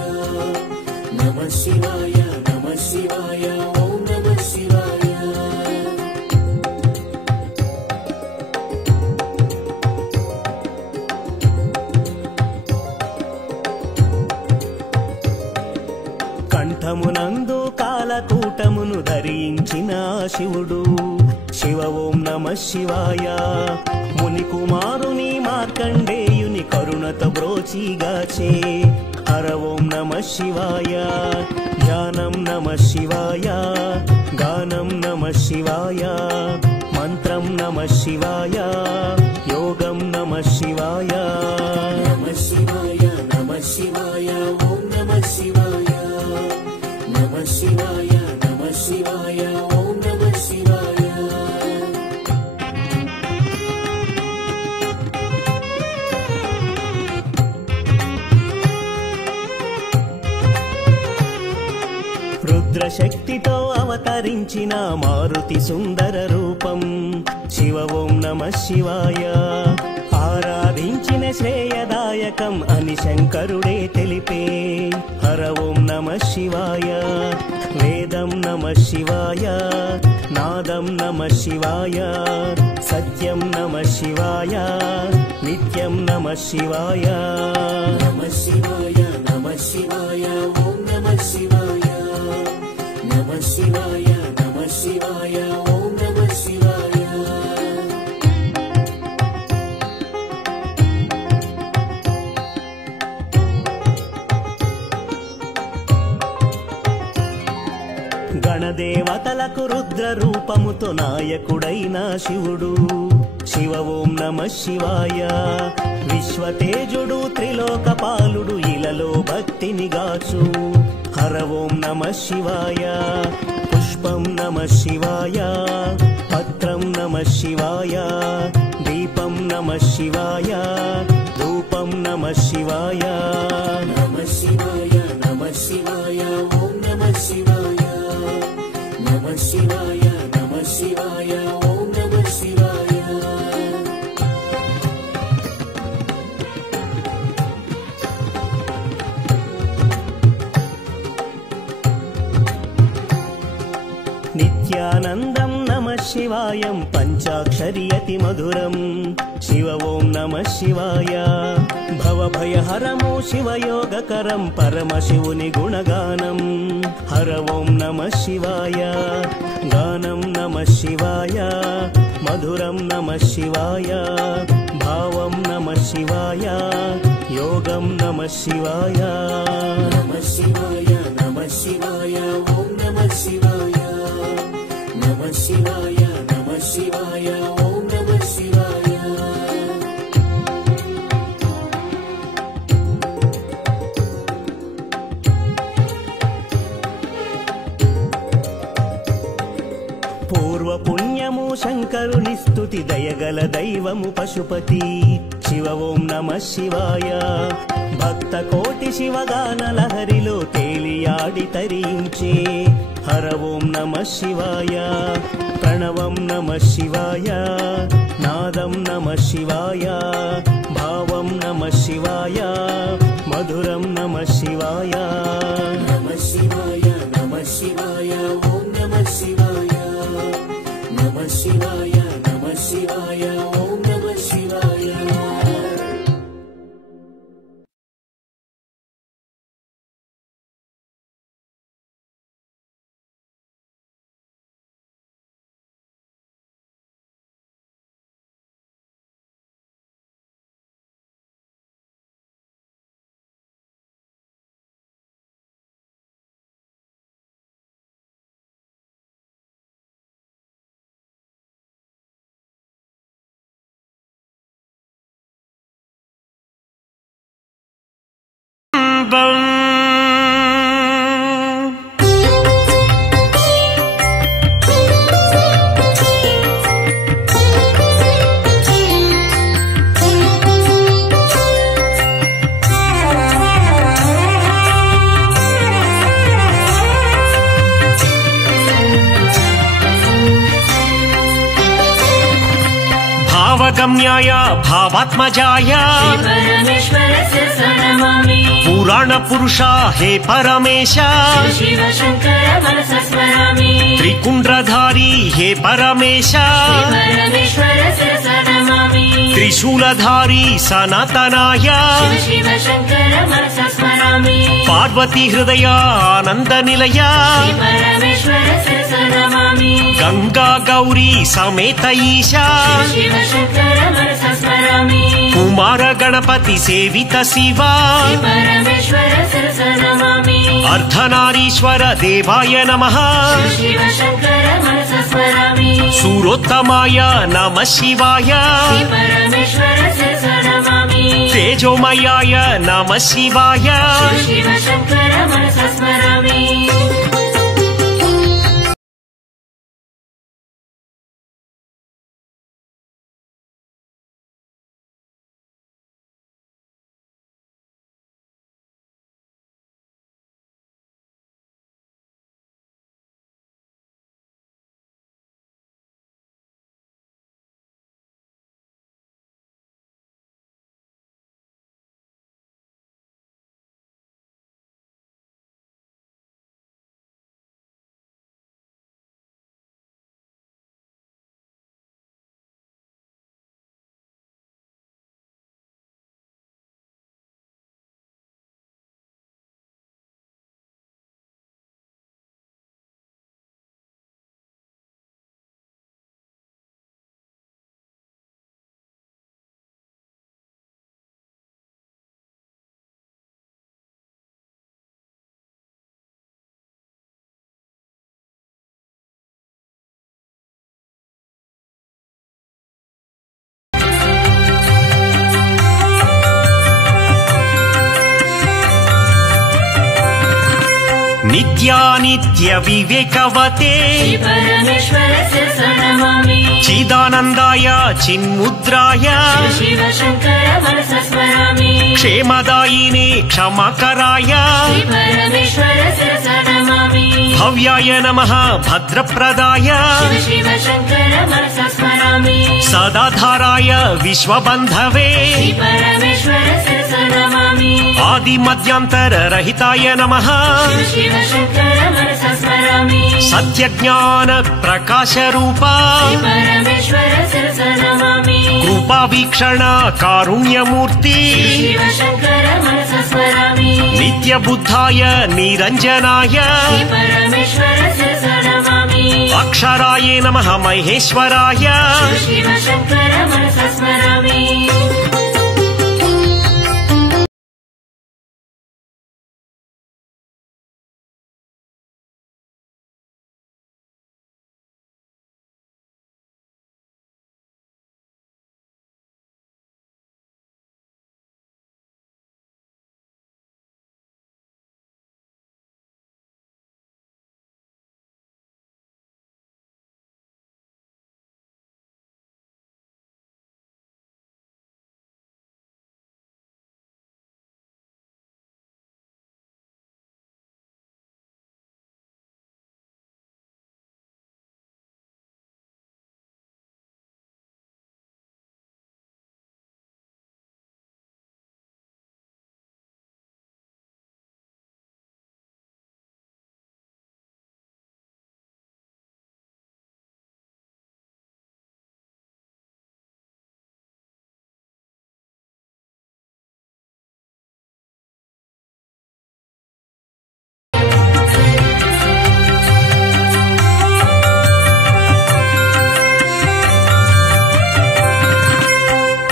నమః శివాయ నమః శివాయ ఓం నమః శివాయ కంఠమునందు కాలకూటమును ధరించిన శివుడు శివ ఓం నమః శివాయ ముని కుమారుని మార్కండేయుని కరుణత బ్రోచిగాచే హర ఓం నమః శివాయ ధ్యానం నమః శివాయ గానం నమః శివాయ మంత్రం నమః శివాయ యోగం నమః శివాయ నమః శివాయ నమః శివాయ ఓం నమః శివాయ నమః శివాయ నమః శివాయ ఓం నమః శివాయ రుద్రశక్తితో అవతరించిన మారుతి సుందర రూపం శివ ఓం నమః శివాయ ఆరాధించిన శ్రేయదాయకం అని శంకరుడే తెలిపే హర ఓం నమః శివాయ వేదం నమః శివాయ నాదం నమః శివాయ సత్యం నమః శివాయ నిత్యం నమః శివాయ నమః శివాయ నమః శివాయ ఓం నమః శివాయ నమః శివాయ నమః శివాయ ఓం నమః శివాయ గణదేవతలకు రుద్ర రూపముతో నాయకుడైన శివుడు. శివ ఓం నమ శివాయ. విశ్వతేజుడు త్రిలోకపాలుడు ఇలలో భక్తిని గాచు. హర ఓం నమ శివాయ. పుష్పం నమ శివాయ. పత్రం నమ శివాయ. దీపం నమ శివాయ. ధూపం నమ శివాయ. నమ శివాయ నమ శివాయ ఓం నమ శివాయ. నమ శివాయ నమ శివాయ ఓం నమ శివాయ. నిత్యానందం నమ శివాయం పంచాక్షరి అతి మధురం. శివ ఓం నమ శివాయ. భవభయహరము శివయోగకరం పరమశివుని గుణగానం. హర ఓం నమ శివాయ. గానం నమ శివాయ. మధురం నమ శివాయ. భావం నమ శివాయ. యోగం నమ శివాయ. నమ శివాయ నమ శివాయ ఓం నమ శివాయ. నమ శివాయ నమ శివాయ ఓం నమ శివాయ. పూర్వపుణ్యము శంకరుని స్తుతి దయగల దైవము పశుపతి. శివ ఓం నమ శివాయ. భక్త కోటి శివగాన లహరిలో తేలియాడి తరించే. హర ఓం నమ శివాయ. ప్రణవం నమ శివాయ. నాదం నమ శివాయ. భావం నమ శివాయ. మధురం నమ శివాయ. నమ శివాయ నమ శివాయ ఓం నమ శివాయ. నమ శివాయ నమ శివాయ ఓం నమ శివాయ. భావగమ్యాయ భావాత్మజాయ परमेश्वरस्य प्रणमामि పురాణ పురుష హే పరమేశ शिव शङ्कर मनसा स्मरामि త్రికుండ్రధారి హే పరమేశ परमेश्वरस्य प्रणमामि త్రిశూలధారి సనాతనాయ शिव शङ्कर मनसा स्मरामि పార్వతీ హృదయ ఆనంద నిలయ परमेश्वरस्य प्रणमामि గంగా గౌరీ సమేత ఈశా शिव शङ्कर मनसा स्मरामि కుమార గణపతి సేవిత శివ परमेश्वरस्य प्रणमामि అర్ధనారీశ్వర దేవాయ నమః शिव शङ्कर मनसा स्मरामि సూరోత్తమాయ నమ శివాయ परमेश्वरस्य प्रणमामि తేజోమయాయ నమ శివాయ शिव शङ्कर मनसा स्मरामि నిత్యానిత్య వివేకవతే परमेश्वर शिरसा नमामि చిదానందాయ చిన్ముద్రాయ शिव शंकर मनसा स्मरामि క్షేమదాయినే క్షమకరాయ परमेश्वर शिरसा नमामि భవ్యాయ నమః భద్రప్రదాయ शिव शंकर मनसा स्मरामि సదాధారాయ విశ్వబంధవే परमेश्वर शिरसा नमामि ఆది మధ్యాంతర రహితాయ నమః शिव शंकर मनसा स्मरामि సత్యజ్ఞాన ప్రకాశ రూపా परमेश्वर शिरसा नमामि కృపా వీక్షణ కారుణ్యమూర్తి शिव शंकर मनसा स्मरामि నిత్య బుద్ధాయ నిరంజనాయ परमेश्वर शिरसा नमामि అక్షరాయ నమః మహేశ్వరాయ शिव शंकर मनसा स्मरामि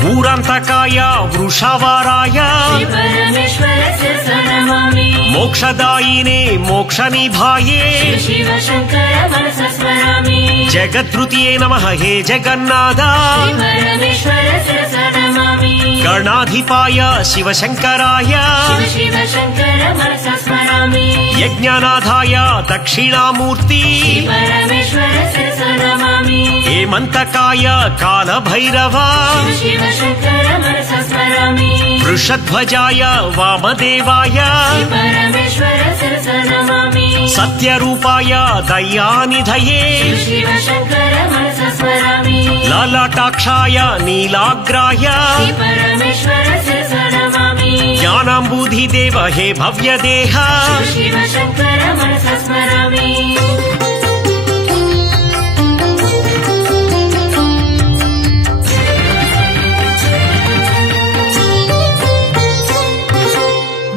ఊరంతకాయ వృషవారాయ परमेश्वर शिरसा नमामि మోక్షదాయినే మోక్ష నిభాయే शिव शंकर मनसा स्मरामि జగద్రుతియే నమః హే జగన్నాథ परमेश्वर शिरसा नमामि గణాధిపాయ శివశంకరాయ शिव शंकर मनसा स्मरामि యజ్ఞనాథాయ దక్షిణామూర్తి परमेश्वर शिरसा नमामि హేమంతకాయ కాలభైరవ शिव शंकर मनसा स्मरामि వృషధ్వజాయ వామదేవాయ परमेश्वर शिरसा नमामि సత్యరూపాయ దయానిధయే शिव शंकर मनसा स्मरामि లలాటాక్షాయ నీలాగ్రాయ परमेश्वर शिरसा नमामि జ్ఞానాంబుధిదేవ హే భవ్యదేహ शिव शंकर मनसा स्मरामि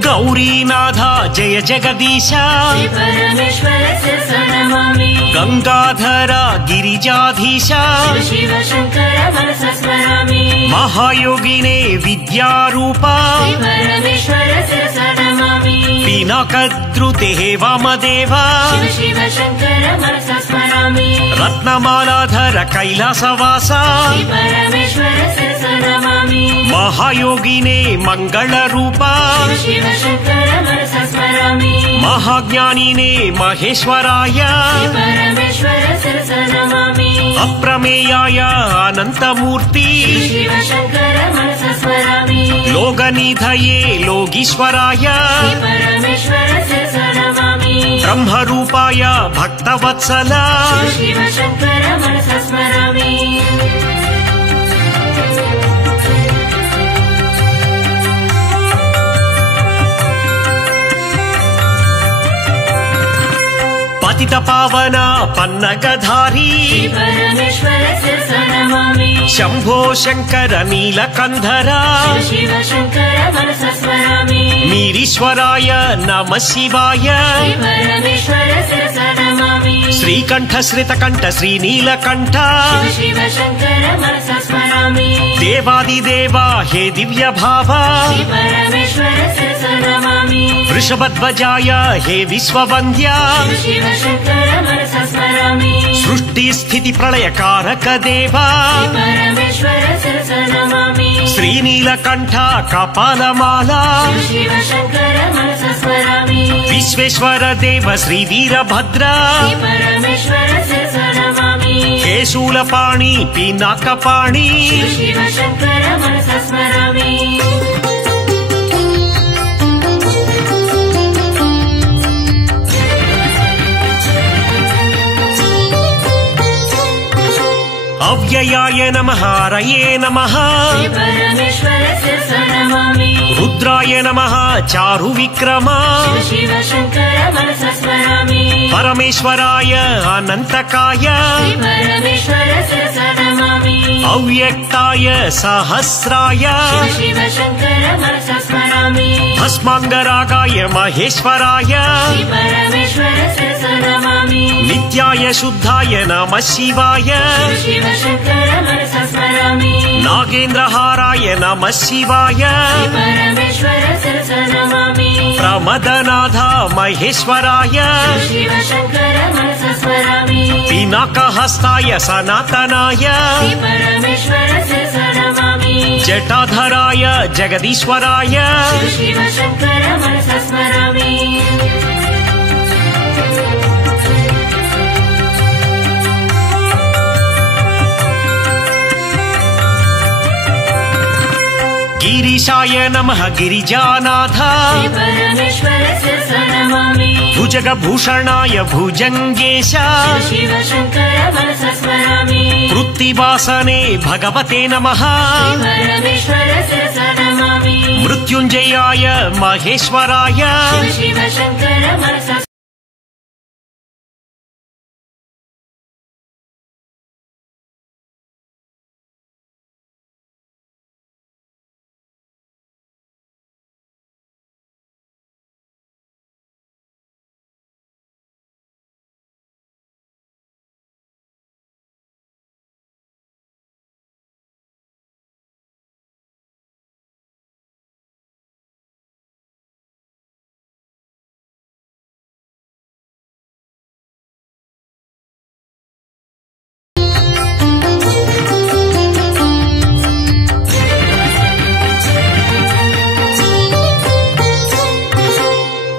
గౌరీనాథ జయ జగదీశ परमेश्वर शिरसा नमामि గంగాధర గిరిజాధీశ शिव शंकर मनसा स्मरामि మహాయోగినే విద్యారూప परमेश्वर शिरसा नमामि పినాకద్రుతే వామదేవ शिव शंकर मनसा स्मरामि రత్నమాలాధర కైలాసవాస परमेश्वर शिरसा नमामि మహాయోగినే మంగళ రూప शिव शंकर मनसा स्मरामि మహాజ్ఞానినే మహేశ్వరాయ परमेश्वर शिरसा नमामि అప్రమేయాయ అనంతమూర్తి शिव शंकर मनसा स्मरामि లోకనిధయే లోగీశ్వరాయ परमेश्वर शिरसा नमामि బ్రహ్మరూపాయ భక్తవత్సల शिव शंकर मनसा स्मरामि పతిత పావన పన్నగధారి परमेश्वर शिरसा नमामि శంభో శంకర నీలకంధర शिव शंकर मनसा स्मरामि మీరీశ్వరాయ నమ శివాయ परमेश्वर शिरसा नमामि శ్రీకంఠ శ్రితకంఠ శ్రీనీలకంఠ शिव शंकर मनसा स्मरामि దేవాదిదేవా హే దివ్య భావ परमेश्वर शिरसा नमामि వృషభధ్వజాయ హే విశ్వవంద్య शिव शङ्कर मनसा स्मरामि సృష్టి స్థితి ప్రళయకారక దేవా परमेश्वर शिरसा नमामि శ్రీనీలకంఠ కపాలమాల शिव शङ्कर मनसा स्मरामि విశ్వేశ్వర దేవ శ్రీ వీరభద్ర परमेश्वर शिरसा नमामि కేశూలపాణి పినాకపాణి शिव शङ्कर मनसा स्मरामि అవ్యయాయ నమః హరయే నమః परमेश्वर शिरसा नमामि రుద్రాయ నమః చారు విక్రమ शिव शङ्कर मनसा स्मरामि పరమేశ్వరాయ అనంతకాయ परमेश्वर शिरसा नमामि అవ్యక్తాయ సహస్రాయ शिव शङ्कर मनसा स्मरामि భస్మాంగరాగాయ మహేశ్వరాయ परमेश्वर शिरसा नमामि నిత్యాయ శుద్ధాయ నమః శివాయ शिव शङ्कर मनसा स्मरामि నాగేంద్రహారాయ నమః శివాయ परमेश्वर शिरसा नमामि ప్రమదనాథ మహేశ్వరాయ शिव शङ्कर मनसा स्मरामि పినాకహస్తాయ సనాతనాయ परमेश्वर शिरसा नमामि జటాధరాయ జగదీశ్వరాయ शिव शङ्कर मनसा स्मरामि గిరీశాయ నమః గిరిజానాథ परमेश्वर शिरसा नमामि భుజగభూషణాయ భుజంగేశ शिव शङ्कर मनसा स्मरामि వృత్తివాసనే భగవతే నమః परमेश्वर शिरसा नमामि మృత్యుంజయాయ మహేశ్వరాయ शिव शङ्कर मनसा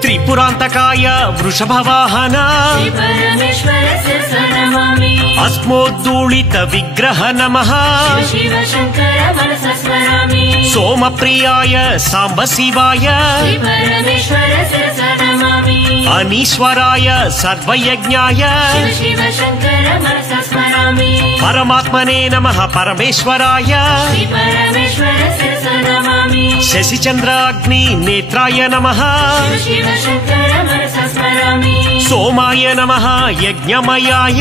త్రిపురాంతకాయ వృషభవాహన परमेश्वर शिरसा नमामि అస్మోద్దూళిత విగ్రహ నమః शिव शङ्कर मनसा स्मरामि సోమప్రియాయ సాంబ శివాయ परमेश्वर शिरसा नमामि అనీశ్వరాయ సర్వయజ్ఞాయ शिव शङ्कर मनसा स्मरामि పరమాత్మనే నమః పరమేశ్వరాయ परमेश्वर शिरसा नमामि శశిచంద్రాగ్ని నేత్రాయ నమః शिव शङ्कर मनसा स्मरामि సోమాయ నమః యజ్ఞమయాయ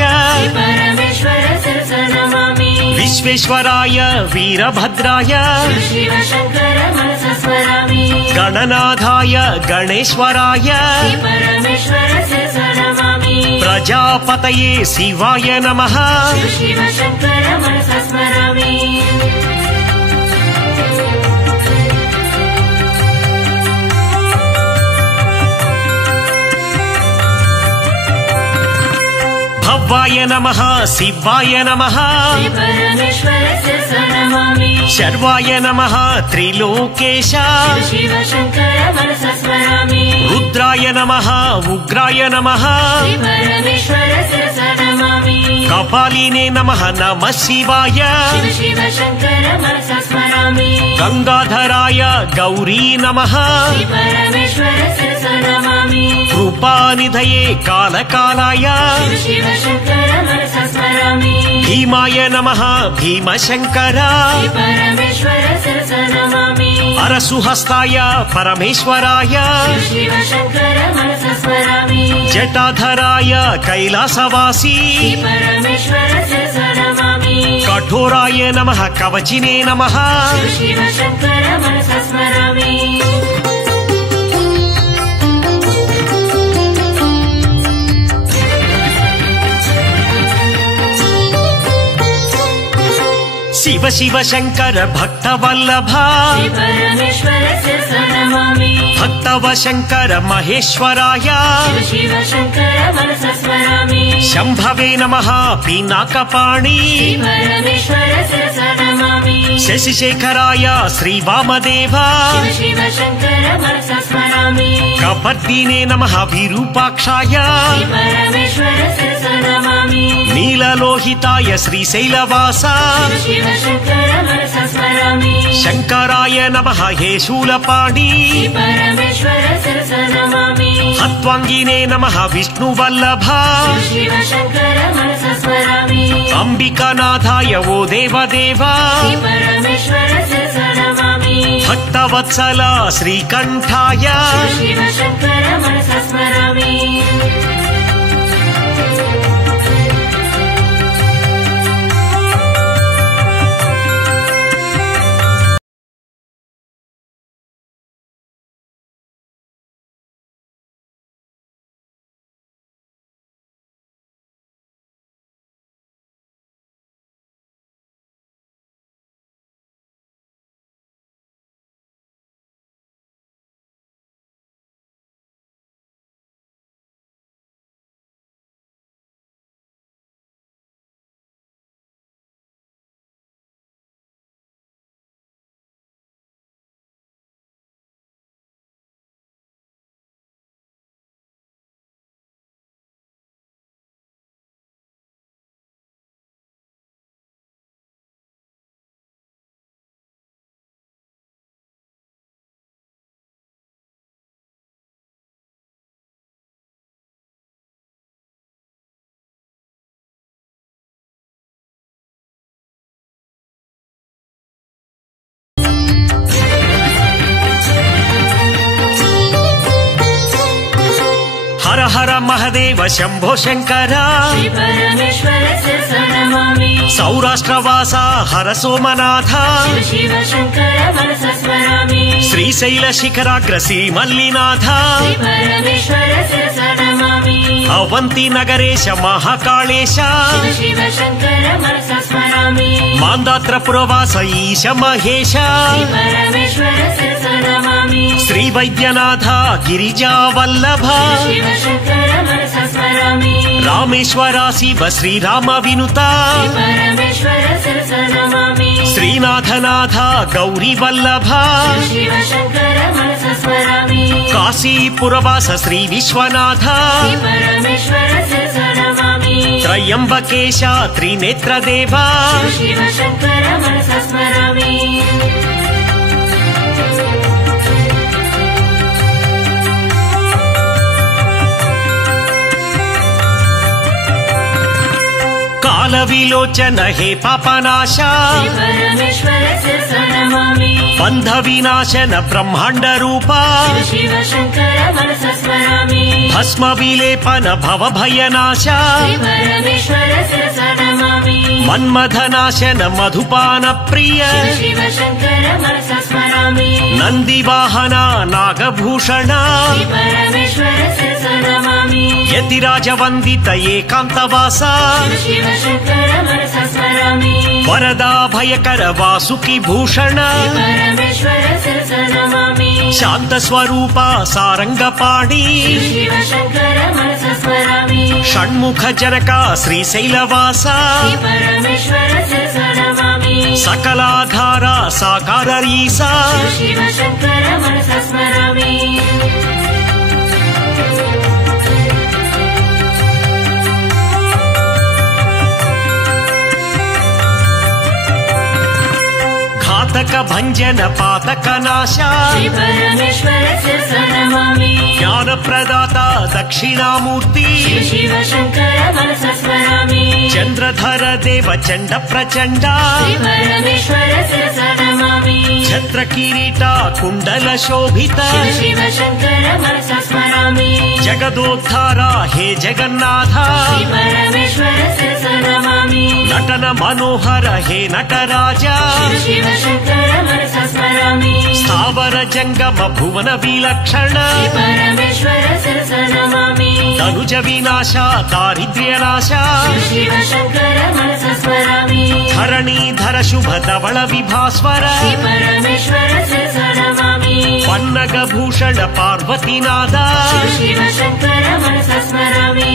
परमेश्वर शिरसा नमामि విశ్వేశ్వరాయ వీరభద్రాయ शिव शङ्कर मनसा स्मरामि గణనాథాయ గణేశ్వరాయ परमेश्वर शिरसा नमामि ప్రజాపతయే శివాయ నమః शिव शङ्कर मनसा स्मरामि భవ్వాయ నమః శివాయ నమః परमेश्वर शिरसा नमामि శర్వాయ నమః త్రిలోకేశ शिव शङ्कर मनसा स्मरामि రుద్రాయ నమః ఉగ్రాయ నమః परमेश्वर शिरसा नमामि కపాలినే నమః నమః శివాయ शिव शङ्कर मनसा स्मरामि గంగాధరాయ గౌరీ నమః परमेश्वर शिरसा नमामि కృపానిధయే కాలకాలాయ शिव शङ्कर मनसा स्मरामि భీమాయ నమః భీమశంకర परमेश्वर शिरसा नमामि అరసుహస్తాయ పరమేశ్వరాయ शिव शङ्कर मनसा स्मरामि జటాధరాయ కైలాసవాసీ परमेश्वर शिरसा नमामि కఠోరాయ నమః కవచినే నమః शिव शङ्कर मनसा स्मरामि शिव शिव शङ्कर भक्तवल्लभ श्री परमेश्वर शिरसा नमामि भक्तव शङ्कर महेश्वराय शिव शिव शङ्कर मनसा स्मरामि शम्भवे नमः पिनाकपाणि श्री परमेश्वर शिरसा नमामि शशिशेखराय श्रीवामदेव शिव शिव शङ्कर मनसा स्मरामि कपर्दिने नमः विरूपाक्षाय श्री परमेश्वर शिरसा नमामि नीललोहिताय श्रीशैलवास शिव शिव शङ्कर मनसा स्मरामि शङ्कराय नमः हे शूलपाणि श्री परमेश्वर शिरसा नमामि हत्वाङ्गिने नमः विष्णुवल्लभ शिव शिव शङ्कर मनसा स्मरामि अम्बिकानाथाय वो देवदेव श्री परमेश्वर शिरसा नमामि भक्तवत्सल श्रीकण्ठाय शिव शिव शङ्कर मनसा स्मरामि हर हर महदेव शंभो शंकर श्री परमेश्वर शिरसा नमामि सौराष्ट्रवासा हर सोमनाथ शिव शिव शंकर मनसा स्मरामि श्रीशैल शिखराग्र श्रीमल्लिनाथ श्री परमेश्वर शिरसा नमामि अवंती नगरेश महाकालेश शिव शिव शंकर मनसा स्मरामि मान्दात्र पुरवास ईश महेश श्री परमेश्वर शिरसा नमामि श्री वैद्यनाथ गिरिजा वल्लभ शिव शंकर मनसा स्मरामि रामेश्वरा शिव श्रीराम विनुता श्री परमेश्वर शिरसा नमामि श्रीनाथनाथ गौरी वल्लभ शिव शिव शंकर मनसा स्मरामि काशी पुरवास श्री विश्वनाथ श्री परमेश्वर शिरसा नमामि त्रयंबकेश त्रिनेत्र देव शिव शिव शंकर मनसा स्मरामि काल विलोचन हे पापनाश श्री परमेश्वर शिरसा नमामि बंध विनाशन ब्रह्मांड रूपा शिव शिव शंकर मनसा स्मरामि भस्म विलेपन भव भयनाश श्री परमेश्वर शिरसा नमामि मन्मथनाशन मधुपान प्रिय शिव शिव शंकर मनसा स्मरामि नंदी वाहना नागभूषण श्री परमेश्वर शिरसा नमामि यतिराज वंदित एकांतवास शिव शिव शंकर मनसा स्मरामि वरदा भयकर वासुकी भूषण श्री परमेश्वर शिरसा नमामि शांत स्वरूपा सारंगपाणि शिव शिव शंकर मनसा स्मरामि षण्मुख जनका श्रीशैलवास श्री परमेश्वर शिरसा नमामि सकलाधारा साकाररीसा शिव शिव शंकर मनसा स्मरामि घातक भंजन पातक नाशा श्री परमेश्वर शिरसा नमामि ज्ञान प्रदाता दक्षिणामूर्ति शिव शिव शंकर मनसा स्मरामि चंद्रधर देव चंड प्रचंड श्री परमेश्वर शिरसा नमामि छत्र किरीटा कुंडल शोभिता शिव शिव शंकर मनसा स्मरामि जगदोद्धारा हे जगन्नाथ श्री परमेश्वर शिरसा नमामि नटन मनोहर हे नटराजा शिव शिव शंकर मनसा स्मरामि स्थावर जंगम भुवन विलक्षण श्री परमेश्वर शिरसा नमामि तनुज विनाश दारिद्र्यनाश शिव शङ्कर मनसा स्मरामि धरणीधर शुभ धवल विभास्वर परमेश्वर शिरसा नमामि पन्नग भूषण पार्वतीनाथ शिव शङ्कर मनसा स्मरामि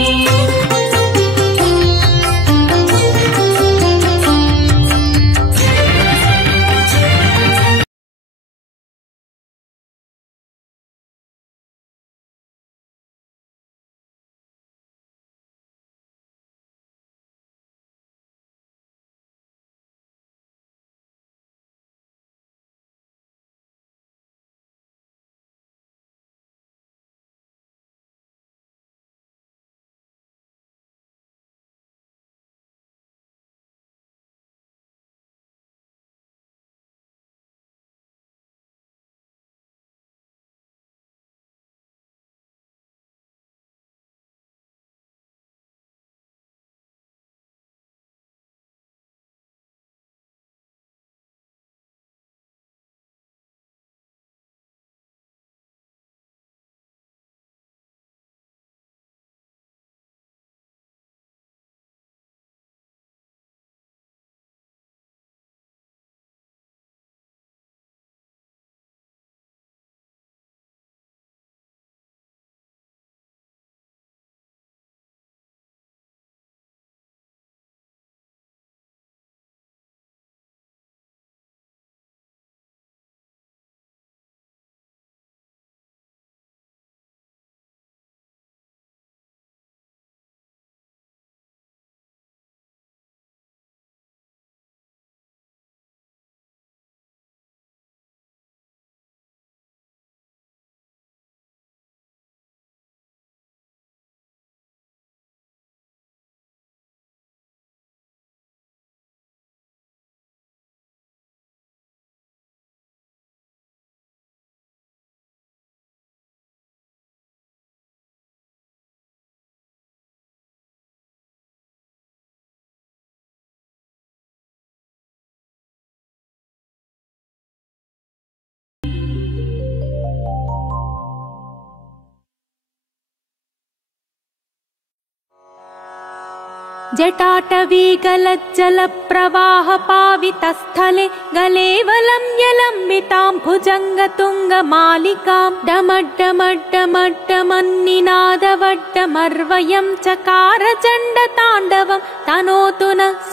जटाटवीगलज्जलप्रवाहपावितस्थले गलेवलम्यलम्बितां भुजङ्गतुङ्गमालिकां डमड्डमड्डमड्डमन्निनादवड्डमर्वयं चकार चण्डताण्डवं तनोतु नः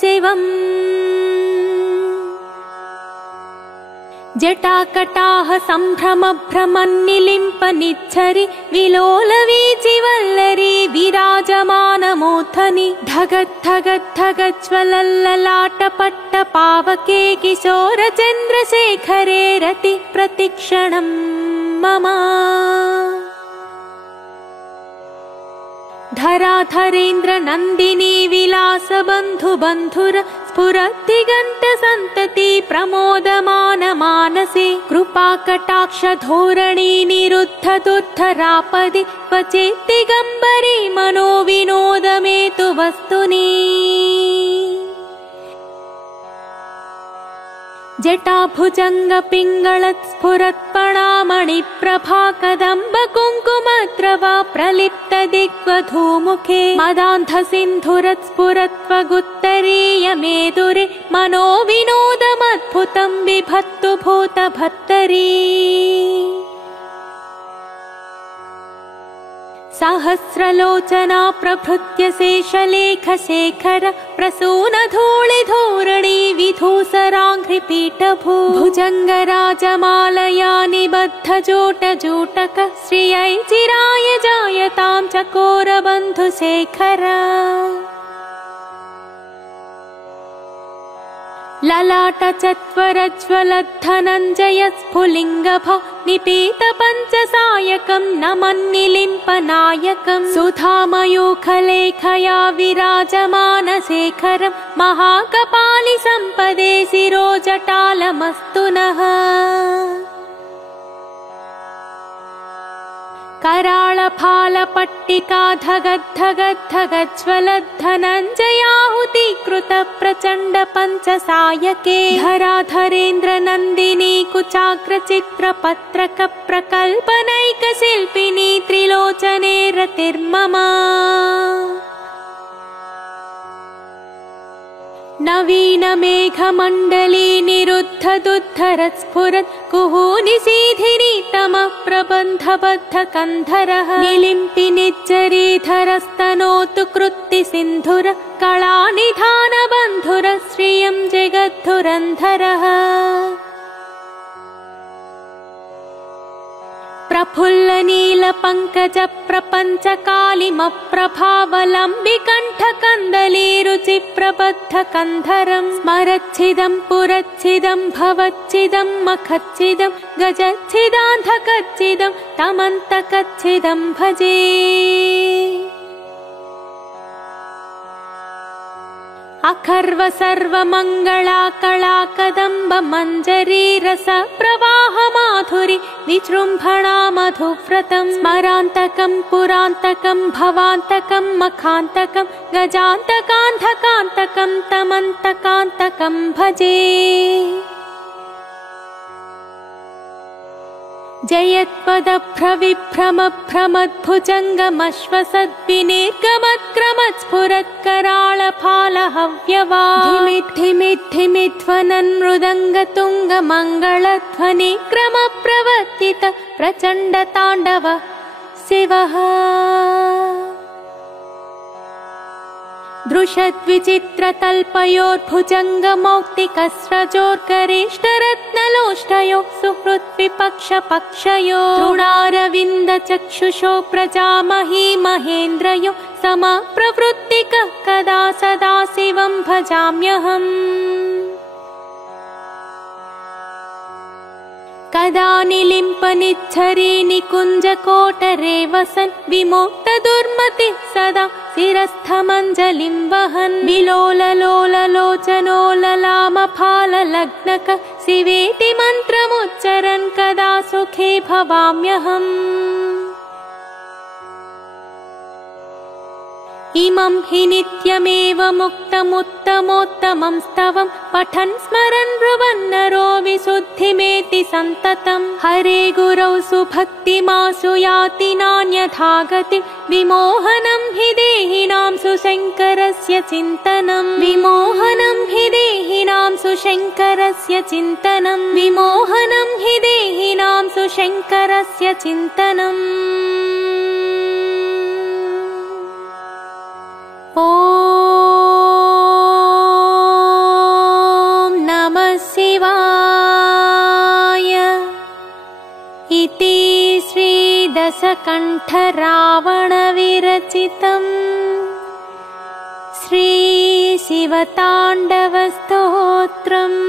शिवम् जटाकटाह सम्भ्रमभ्रमन्निलिम्प निच्छरि विलोलवीचिवल्लरी विराजमानमूर्धनि धगद्धगद्धगज्ज्वलल्ललाटपट्टपावके किशोर चन्द्रशेखरे रति प्रतिक्षणं मम धराधरेन्द्र नन्दिनी विलास बन्धु बन्धुर स्फुरद्दिगन्त सन्तति प्रमोदमान मानसे कृपा कटाक्ष धोरणी निरुद्ध दुर्धरापदि क्वचिद्दिगम्बरी मनो विनोदमेतु वस्तुनि जटाभुजङ्ग पिङ्गलत् स्फुरत्पणामणिप्रभा कदम्ब कुङ्कुमद्रवा प्रलिप्त दिग्वधूमुखे मदान्ध सिन्धुरत् स्फुरत्वगुत्तरीयमेदुरे मनो विनोदमद्भुतं बिभत्तु भूतभत्तरी सहस्रलोचना प्रभृत्य शेषलेखशेखर प्रसूनधूलिधोरणी विधूसराङ्घ्रिपीठभू भुजङ्गराजमालया निबद्धजोटजूटक श्रियै चिराय जायतां चकोरबन्धुशेखर ललाट चत्वरज्वलद्धनञ्जय स्फुलिङ्गभ निपीत पञ्चसायकं नमन्निलिम्पनायकं सुधामयूखलेखया विराजमानशेखरं महाकपालि सम्पदे शिरोजटालमस्तु नः कराळफालपट्टिका धगद्धगद्धगज्ज्वलद्धनञ्जयाहुतीकृत प्रचण्ड पञ्चसायके धराधरेन्द्र नन्दिनी कुचाग्रचित्रपत्रक प्रकल्पनैकशिल्पिनी त्रिलोचने रतिर्मम नवीन मेघमण्डली निरुद्धदुद्धरत्स्फुरत् कुहूनिशीधिनी तमः प्रबन्धबद्ध कन्धरः निलिम्पि निज्जरीधरस्तनोतु कृत्ति सिन्धुर कलानिधानबन्धुर श्रियं जगद्धुरन्धरः प्रफुल्ल नील पंकज प्रपंच कालिमप्रभावलम्बि कंठ कंदली रुचि प्रबद्ध कंधरं स्मरच्छिदं पुरच्छिदं भवच्छिदं मखच्छिदं गजच्छिदान्धकच्छिदं तमन्तकच्छिदं भजे अखर्व सर्वमङ्गला कला कदम्ब मञ्जरी रस प्रवाह माधुरि विजृम्भणा मधुव्रतं स्मरान्तकं पुरान्तकं भवान्तकं मखान्तकं गजान्तकान्धकान्तकं तमन्तकान्तकं भजे जयत्पदभ्रविभ्रमभ्रमद्भुजङ्गमश्वसद्विनिर्गमक्रमत्स्फुरत्कराळफालहव्यवा धिमिद्धि क्रमप्रवर्तित प्रचण्ड ताण्डव शिवः दृशद्विचित्रतल्पयोर्भुजङ्गमौक्तिकस्रजोर्करेष्टरत्नलोष्टयो सुहृद्विपक्षपक्षयो तृणारविन्दचक्षुषो प्रजामही महेन्द्रयो समप्रवृत्तिकः कदा सदा शिवं भजाम्यहम् कदा निलिम्प निच्छरी निकुञ्जकोटरे वसन् विमोक्त दुर्मतिः सदा शिरस्थमञ्जलिं वहन् विलोललोललोचनोललामफाललग्नक शिवेति मन्त्रमुच्चरन् कदा सुखे भवाम्यहम् इमं हि नित्यमेव मुक्तमुत्तमोत्तमं स्तवं पठन् स्मरन् ब्रुवन्नरो विशुद्धिमेति सन्ततं हरे गुरौ सुभक्तिमासु याति नान्यथा गतिं विमोहनं हि देहिनां सुशङ्करस्य चिन्तनं विमोहनं हि देहिनां सुशङ्करस्य चिन्तनं विमोहनं हि देहिनां सुशङ्करस्य चिन्तनम् ॐ नमः शिवाय इति श्रीदशकण्ठ रावण विरचितं श्रीशिवताण्डवस्तोत्रम्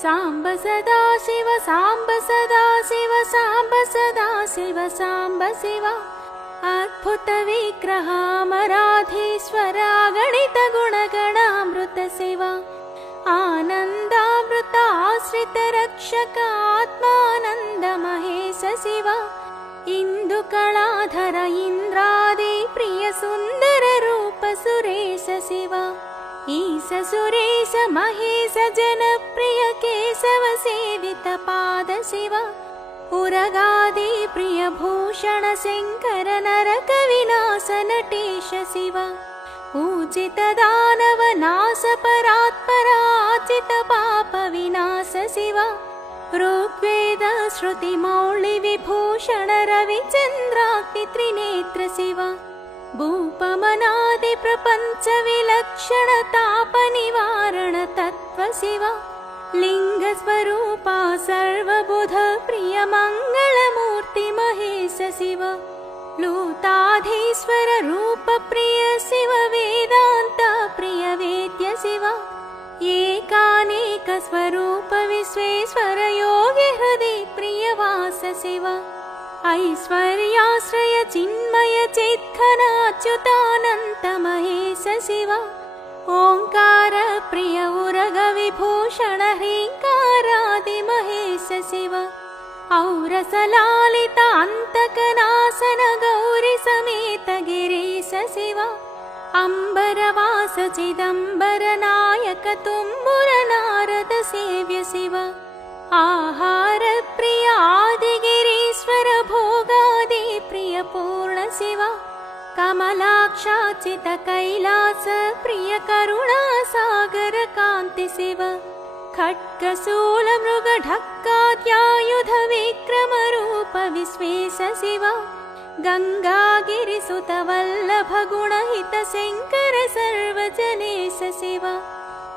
साम्ब सदा शिव साम्ब सदा शिव साम्ब सदा शिव साम्ब शिव अद्भुत विग्रहामराधीश्वर गणित गुणगणामृत शिव आनन्दामृत आश्रित रक्षक आत्मानन्द महेश शिव इंदुकलाधर इंद्रादि प्रिय सुंदर रूप सुरेश शिव ईश सुरेश महेश जन प्रिय केशव सेवित पाद शिव उरगादि प्रिय भूषण शंकर नरक विनाश नटेश शिव पूजित दानव नाश परात्पराजित पाप विनाश शिव ऋग्वेद श्रुति मौलि विभूषण रविचंद्राग्नि त्रिनेत्र शिव भूपमनादि प्रपंच विलक्षण ताप निवारण तत्व शिव लिंग स्वरूपा सर्वबुध प्रिय मंगल मूर्ति महेश शिव लूताधीश्वर रूप प्रिय शिव वेदांत प्रिय वेद्य शिव एकानेक स्वरूप विश्वेश्वर योगी हृदय प्रिय वास शिव ऐश्वर्याश्रय चिन्मय चित्घन अच्युतानंत महेश शिव ओंकार प्रिय उरग विभूषण ह्रींकारादि महेश शिव औरस लालित अंतकनासन गौरी समेत गिरीश शिव अंबरवास चिदंबर नायक तुम्बुर नारद सेव्य शिव आहार प्रिय आदिगिरीश्वर भोगादि प्रिय पूर्ण शिव कमलाक्षाचित कैलास प्रिय करुणा सागर कांति शिव खड्गशूल मृग ढक्काद्यायुध विक्रम रूप विश्वेश शिव गंगागिरिसुत वल्लभ गुणहित शंकर सर्वजनेश शिव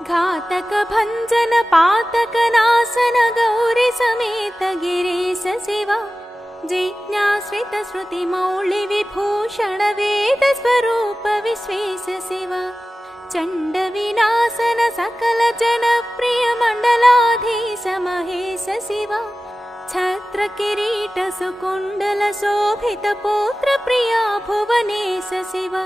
घातक भंजन पातक नाशन गौरी समेत गिरीश शिव जिज्ञाश्रित श्रुति मौलि विभूषण वेद स्वरूप विश्वेश शिव चंड विनाशन सकल जन प्रिय मंडलाधीश महेश शिव छत्र किरीट सुकुंडल शोभित पुत्र प्रिया भुवनेश शिव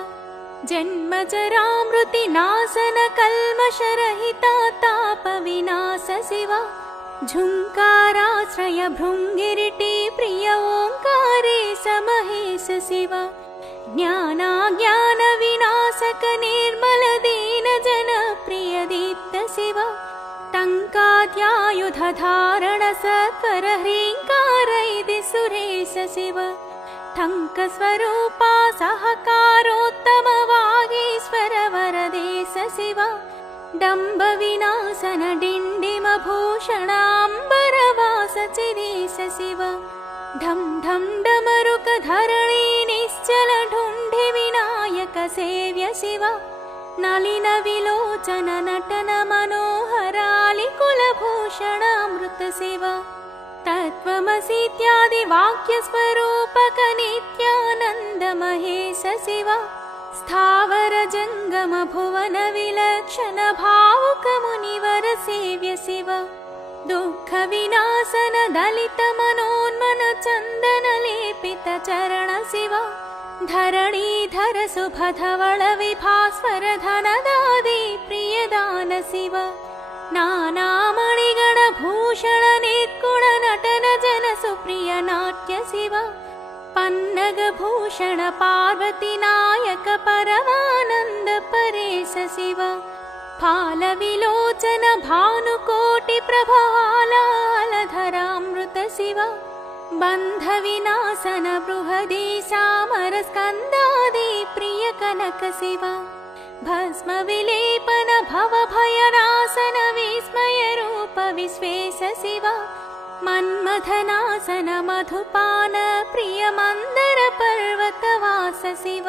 जन्म जरामृति नाशन कल्मष रहिता ताप विनाश शिव झुंकाराश्रय भृंगिरिटी प्रिय ओंकारेश महेश शिव ज्ञानाज्ञान विनाशक निर्मल दीन जन प्रिय दीप्त शिव टंकाद्यायुध धारण सत्वर ह्रींकारैदि सुरेश शिव ठंक स्वरूपा सहकारोत्तम वागीश्वर वरदेश शिव डंब विनाशन डिंडिम भूषण अंबरवास चिदेश शिव ढम ढम डमरुक धरणी निश्चल ढुंढि विनायक सेव्य शिव नलिन विलोचन नटन मनोहरालि कुलभूषण अमृत शिव तत्त्वमसीत्यादि वाक्य स्वरूपक नित्यानंद महेश शिव स्थावर जंगम भुवन विलक्षण भावुक मुनिवर सेव्य शिव दुःख विनाशन दलित मनोन्मन चंदन लेपित चरण शिव धरणीधर शुभ धवल विभास्वर धनदादि प्रियदान शिव नानामणिगण भूषण निर्गुण नटन जन सुप्रिय नाट्य शिव पन्नग भूषण पार्वती नायक परमानंद परेश शिव फाल विलोचन भानुकोटि प्रभालालधरामृत शिव बंध विनाशन बृहदी सामर स्कंदादि प्रिय कनक शिव भस्म विलेपन भव भयनाशन विस्मय रूप विश्वेश शिव मन्मथनाशन मधुपान प्रिय मंदर पर्वत वास शिव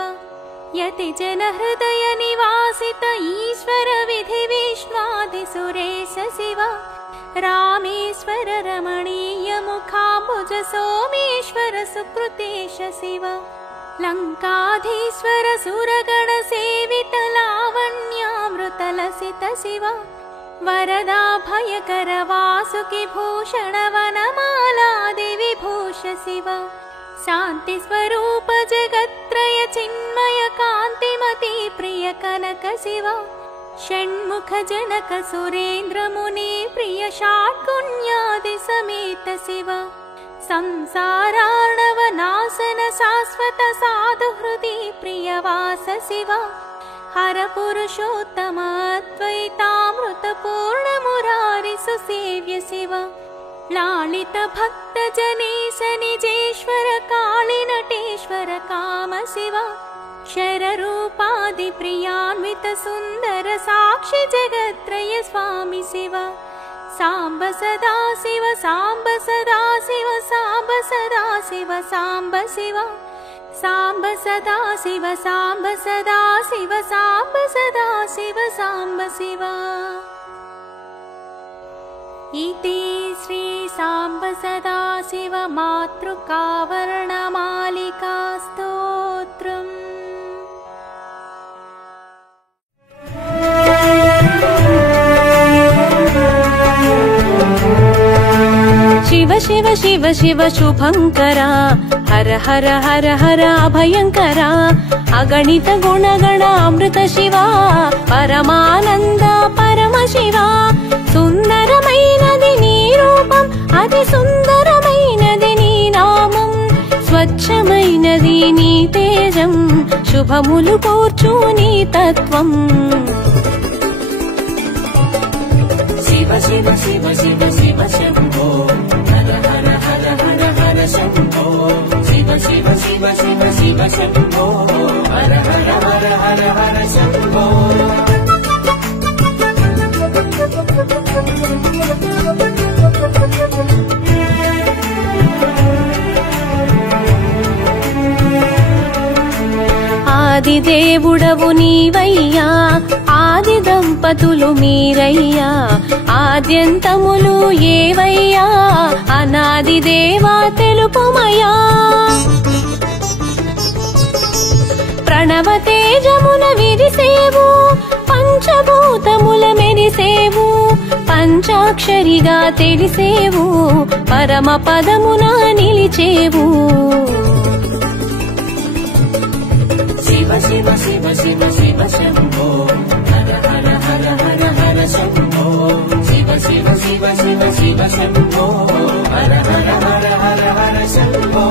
यति जन हृदय निवासित ईश्वर विधि विष्णुआदि सुरेश शिव रामेश्वर रमणीय मुखाम्बुज सोमेश्वर सुकृतेश शिव लंकाधीश्वर सुरगण सेवित लावण्यामृत लसित शिव वरदा भयकर वासुकि भूषण वनमालादि विभूष शिव शांति स्वरूप जगत्त्रय चिन्मय कांतिमती प्रिय कनक शिव षण्मुख जनक सुरेन्द्र मुनि प्रिय षाड्गुण्यादि समेत शिव संसारार्णव नाशन शाश्वत साधु हृदि प्रियवास शिव हर पुरुषोत्तम अद्वैतामृत पूर्ण मुरारि सुसेव्य शिव लालित भक्त जनेश निजेश्वर काली नटेश्वर काम शिव शर रूपादि प्रियान्वित सुंदर साक्षि जगत्त्रय स्वामी शिव सांब सदा शिव सांब सदा शिव सांब सदा शिव सांब शिव सांब सदा शिव सांब सदा शिव सांब सदा शिव सांब शिव इति श्री सांब सदा शिव मातृकावर्णमालिका स्तोत्रम्। शिव शिव शिव शिव शुभंकरा हर हर हर हर अभयंकरा अगणित गुणगण अमृत शिवा परमानंद परम शिवा सुंदरमैनदि नी रूपं अति सुंदरमैनदि नी नामं स्वच्छमैनदि नी तेजं शुभमुलु కూర్చు నీ తత్వం शिव शिव शिव शिव शिव शंभो हर हर हर हर हर शंभो शिव शिव शिव शिव शिव शंभो हर हर हर हर हर शंभो ఆది దేవుడవు నీవయ్యా ఆది దంపతులు మీరయ్యా ఆద్యంతములు ఏవయ్యా అనాది దేవా తెలుపుమయ్యా ప్రణవ తేజమున విరిసేవు పంచభూతముల మెరిసేవు పంచాక్షరిగా తెలిసేవు పరమ పదమున నిలిచేవు शिव शिव शिव शिव शिव शंभो हर हर हर हर हर शंभो शिव शिव शिव शिव शिव शंभो हर हर हर हर हर शंभो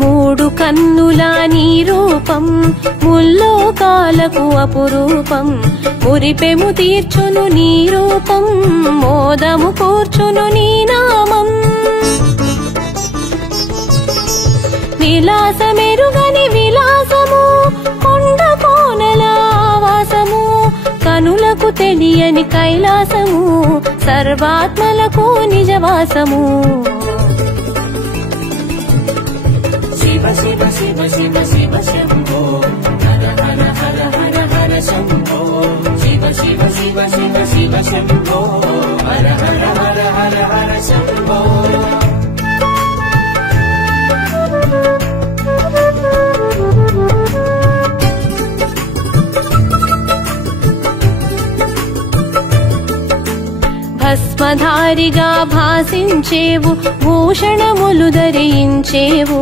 మూడు కన్నుల నీ రూపం ముల్లోకాలకు అపురూపం మురిపెము తీర్చును నీ రూపం మోదము కూర్చును నీ నామం విలాసమెరుగని విలాసము కొండ కోనల ఆవాసము కనులకు తెలియని కైలాసము సర్వాత్మలకు నిజవాసము शिव शिव शिव शिव शिव शंभो हर हर हर हर हर शंभो शिव शिव शिव शिव शिव शंभो हर हर हर हर हर शंभो భస్మధారిగా భాసించేవు భూషణములు ధరించేవు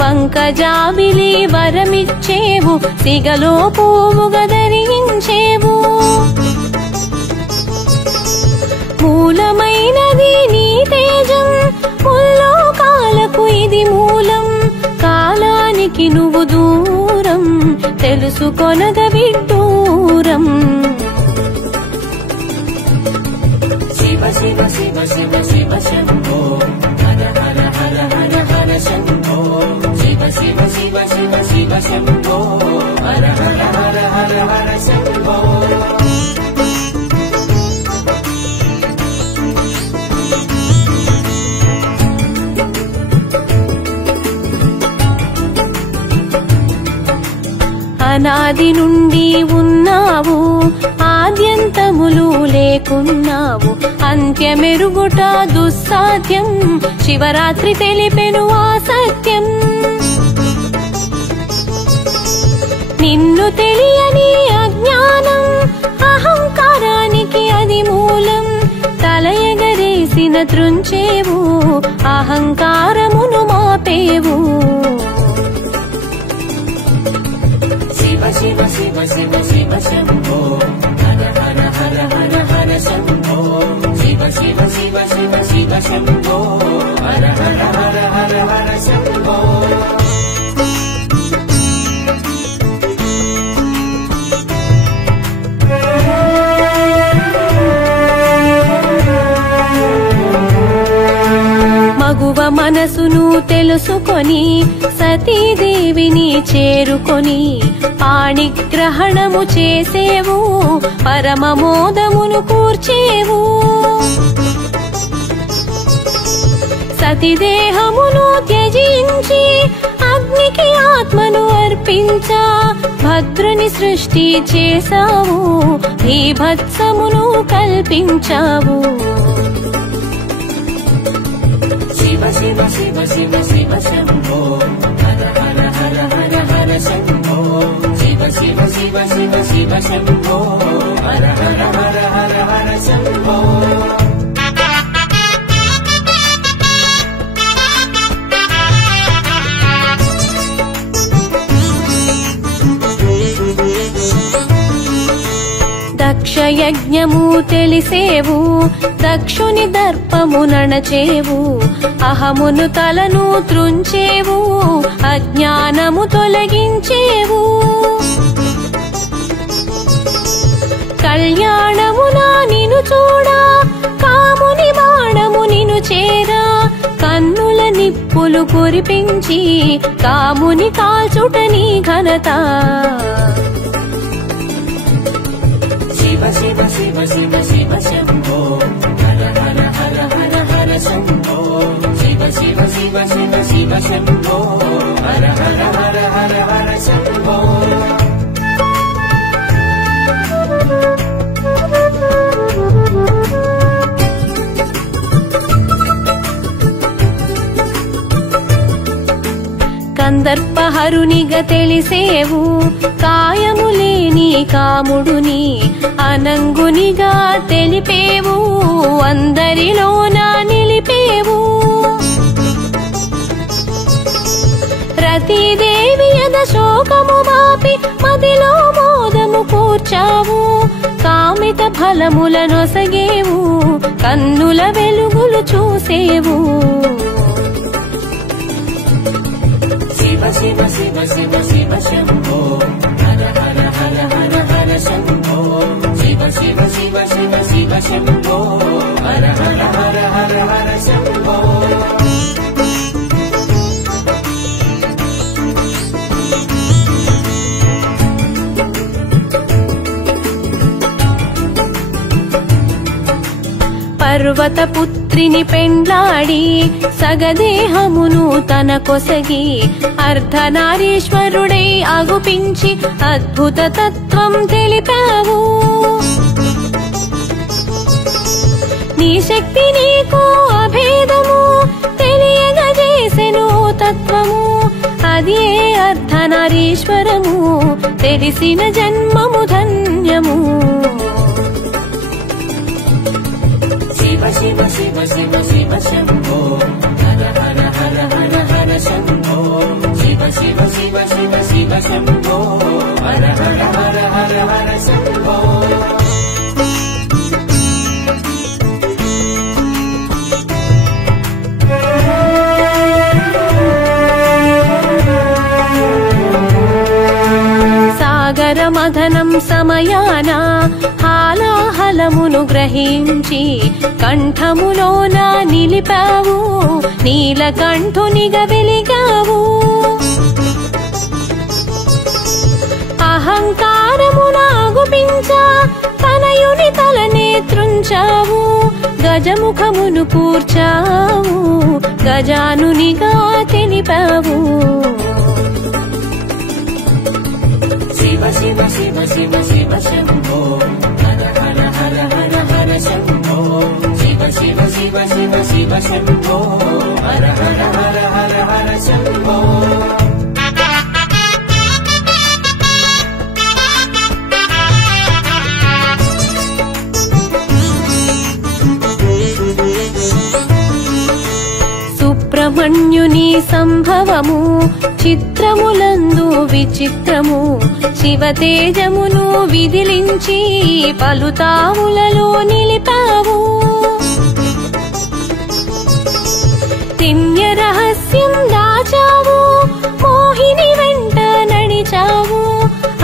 వంకజాబిలి వరమిచ్చేవు సిగలో పువ్వుగా ధరించేవు మూలమైనది నీ తేజం ముల్లోకాలకు ఇది మూలం కాలానికి నువ్వు దూరం తెలుసుకొనగ విడ్డూరం शिव शिव शिव शिव शिव शंभो हर हर हर हर हर शंभो शिव शिव शिव शिव शिव शंभो हर हर हर हर हर शंभो అనాది నుండి ఉన్నావు ఆది ఆద్యంతములు లేకున్నావు, అంత్యమెరుగుట దుస్సాధ్యం. శివరాత్రి తెలిపెను ఆ సత్యం. నిన్ను తెలియని అజ్ఞానం, అహంకారానికి అది మూలం. తల ఎగరేసిన త్రుంచేవు, అహంకారమును మాపేవు. శివ శివ శివ శివ శివ శంభో, హర హర హర హర హర శంభో. శివ శివ శివ శివ శివ శంభో, హర హర హర హర హర శంభో. మగువ మనసును తెలుసుకొని సతీదేవిని చేరుకొని పాణిగ్రహణము చేసేవు, పరమమోదమును కూర్చేవు. సతిదేహమును త్యజించి అగ్నికి ఆత్మను అర్పించా, భద్రుని సృష్టి చేసావు, భీభత్సమును కల్పించావు. శివ శివ శివ శివ శివ శంభో, హర హర హర హర హర శంభో. శివ శివ శివ శివ శివ శంభో, హర హర హర హర హర శంభో. దక్షయజ్ఞము తెలిసేవు, దక్షుని దర్పము నణచేవు. అహమును తలను త్రుంచేవు, అజ్ఞానము తొలగించేవు. కళ్యాణమునా నిను చూడా, కాముని బాణము నిను చేరా. కన్నుల నిప్పులు కురిపించి కాముని కాల్చుట నీ ఘనత. శివ శివ శివ శివ శివ శంభో, హర హర హర హర హర శంభో. శివ శివ శివ శివ శివ శంభో, హర హర హర హర హర శంభో. కందర్పహరునిగా తెలిసేవు, కాయము లేని కాముడుని అనంగునిగా తెలిపేవు, అందరిలోన నిలిపేవు. రతీదేవి యద శోకము మాపి మదిలో మోదము కూర్చావు. కామిత ఫలముల నొసగేవు, కన్నుల వెలుగులు చూసేవు. శివ శివ శివ శివ శివ శంభో, హర హర హర హర హర శంభో. శివ శివ శివ శివ శివ శంభో, హర హర హర హర హర శంభో. పర్వత పుత్రిని పెండ్లాడి సగదేహమును తన కొసగి అర్ధనారీశ్వరుడై అగుపించి అద్భుత తత్వం తెలిపావు. నీ శక్తి నీకు అభేదము తెలియగజేసెను తత్వము. అది ఏ అర్ధనారీశ్వరము, తెలిసిన జన్మము ధన్యము. శివ శివ శివ శివ శివ శంభో, హర హర హర హర హర శంభో. శివ శివ శివ శివ శివ శంభో, హర హర హర హర హర శంభో. సాగర మథనం సమయాన హాలాహలమును గ్రహించి కంఠములోన నిలిపావు, నీలకంఠునిగా వెలిగావు. అహంకారమునాగుపించా తనయుని తలనే త్రుంచావు. గజముఖమును కూర్చావు, గజానునిగా తెలిపావు. శివ శివ శివ శివ శివ శంభో, హర శంభో హర హర హర హర హర శంభో సుబ్రహ్మణ్యుని సంభవము చిత్రములందు విచిత్రము శివతేజమును విదిలించి పలుతావులలో నిలిపావు దివ్య రహస్యం దాచావు మోహిని వెంట నడిచావు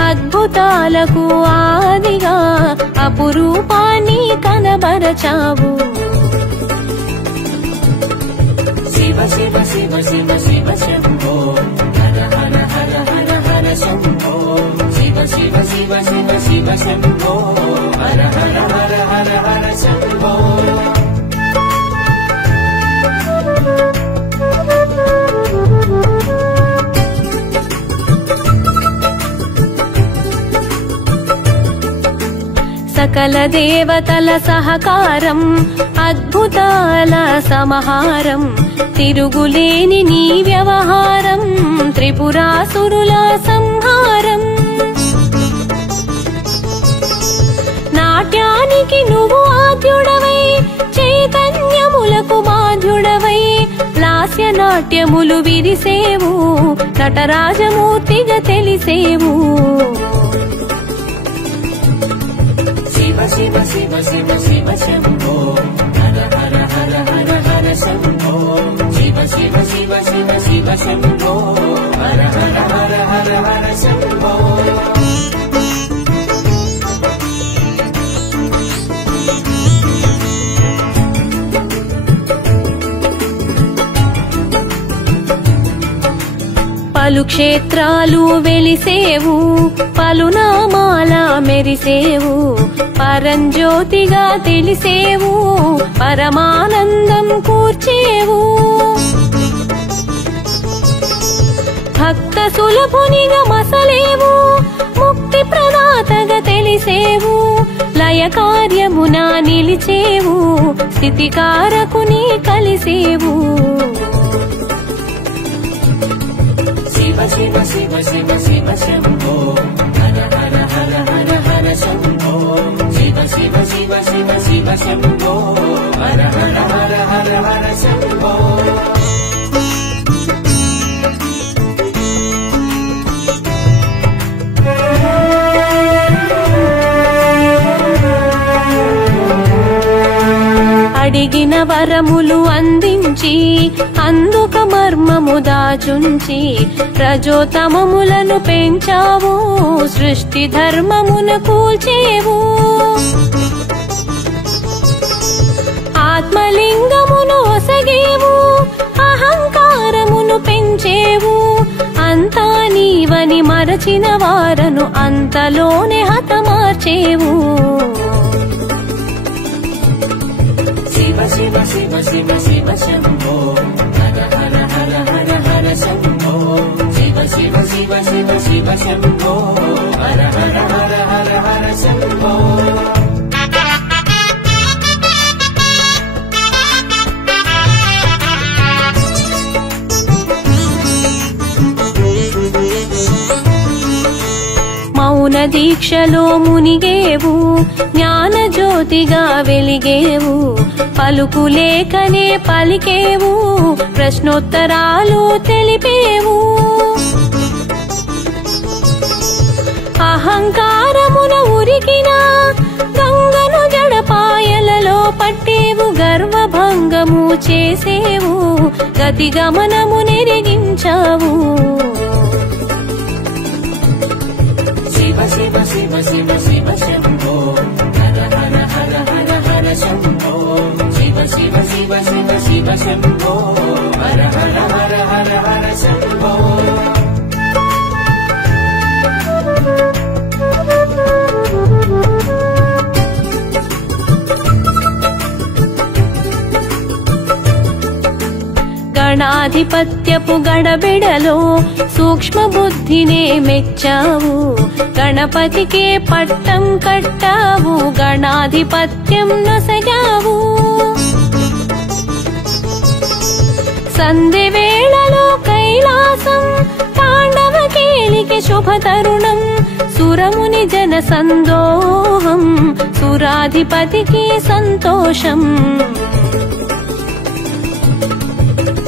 అద్భుతాలకు ఆదిగా అపురూపాన్ని కనబరచావు శివ శివ శివ శివ శివ శంభో హర హర హర హర హర శంభో శివ శివ శివ శివ శివ శంభో హర హర హర హర హర శంభో సకల దేవతల సహకారం అద్భుతాల సమహారం తిరుగులేని నీ వ్యవహారం త్రిపురాసురుల సంహారం నాట్యానికి నువ్వు ఆద్యుడవై చైతన్యములకు బాధ్యుడవై లాస్య నాట్యములు విరిసేవు నటరాజమూర్తిగా తెలిసేవు శివ శివ శివ శివ శంభో హర హర హర హర హర శంభో శివ శివ శివ శివ శివ శంభో హర హర హర హర హర శంభో పలు క్షేత్రాలు వెలిసేవు పలునామాల మెరిసేవు పరంజ్యోతిగా తెలిసేవు పరమానందం కూర్చేవు భక్త సులభునిగా మసలేవు ముక్తి ప్రదాతగా తెలిసేవు లయ కార్యమున నిలిచేవు స్థితికారకుని కలిసేవు శివ శివ శివ శివ శివ శంభో హర హర హర హర హర శంభో శివ శివ శివ శివ శివ శంభో హర హర హర హర హర శంభో అడిగిన వరములు అందించి అందుక మర్మము దాచుంచి రజోతమములను పెంచావు సృష్టి ధర్మమును కూల్చేవు ఆత్మలింగమును ఒసగేవు అహంకారమును పెంచేవు అంతా నీవని మరచిన వారను అంతలోనే హతమార్చేవు శివ శివ శివ శివ శివ శంభో హర హర హర హర హర శంభో శివ శివ శివ శివ శివ శంభో హర హర హర హర హర శంభో మౌన దీక్షలో మునిగేవు జ్ఞాన జ్యోతిగా వెలిగేవు పలుకులేకనే పలికేవు ప్రశ్నోత్తరాలు తెలిపేవు అహంకారమున ఉరికిన గంగను జడపాయలలో పట్టేవు గర్వభంగము చేసేవు గతి గమనము నెరిగించావు శివ శివ శివ శివ శివ శంభో హర హర హర హర హర శంభో శివ శివ శివ శివ శివ శంభో హర హర హర హర హర శంభో గణాధిపత్యపు గడబిడలో సూక్ష్మ బుద్ధినే మెచ్చావు గణపతికే పట్టం కట్టావు గణాధిపత్యం నొసగావు సంధి వేళలో కైలాసం తాండవ కేలికి శుభ తరుణం సురముని జన సందోహం సురాధిపతికి సంతోషం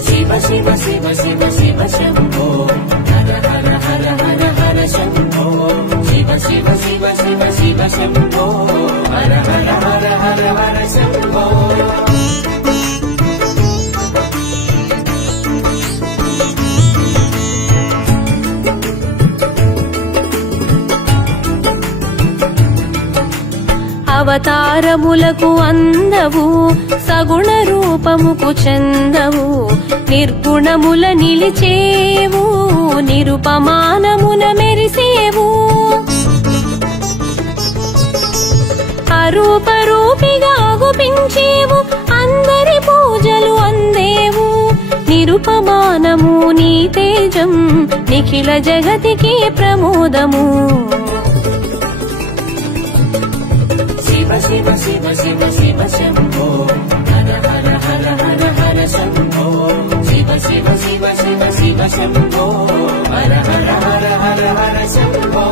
శివ శివ శివ శివ శివ శంభో హర హర హర హర హర శంభో శివ శివ శివ శివ శివ శంభో హర హర హర హర హర శంభో అవతారములకు అందవు సగుణ రూపముకు చందవు నిర్గుణముల నిలిచేవు నిరుపమానమున మెరిసేవు అరూపరూపిగా గుపించేవు అందరి పూజలు అందేవు నిరుపమానము నీ తేజం నిఖిల జగతికి ప్రమోదము శివ శివ శివ శివ శంభో హర హర హర హర హర శంభో శివ శివ శివ శివ శివ శంభో హర హర హర హర హర శంభో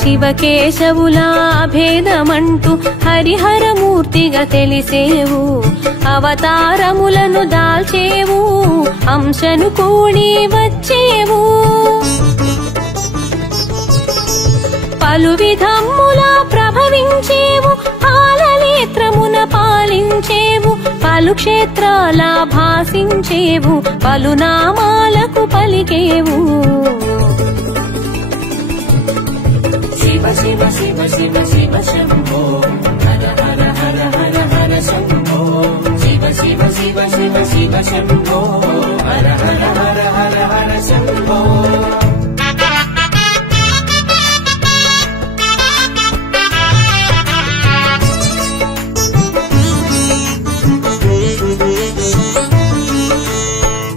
శివకేశవుల భేదమంటూ హరిహరమూర్తిగా తెలిసేవు అవతారములను దాల్చేవు అంశను కూడి వచ్చేవు పలు విధములా ప్రభవించేవు పాలనేత్రమున పాలించేవు పలు క్షేత్రాల భాసించేవు పలు నామాలకు పలికేవు శివ శివ శివ శివ శివ శంభో హర హర హర హర హర శంభో శివ శివ శివ శివ శివ శంభో హర హర హర హర హర శంభో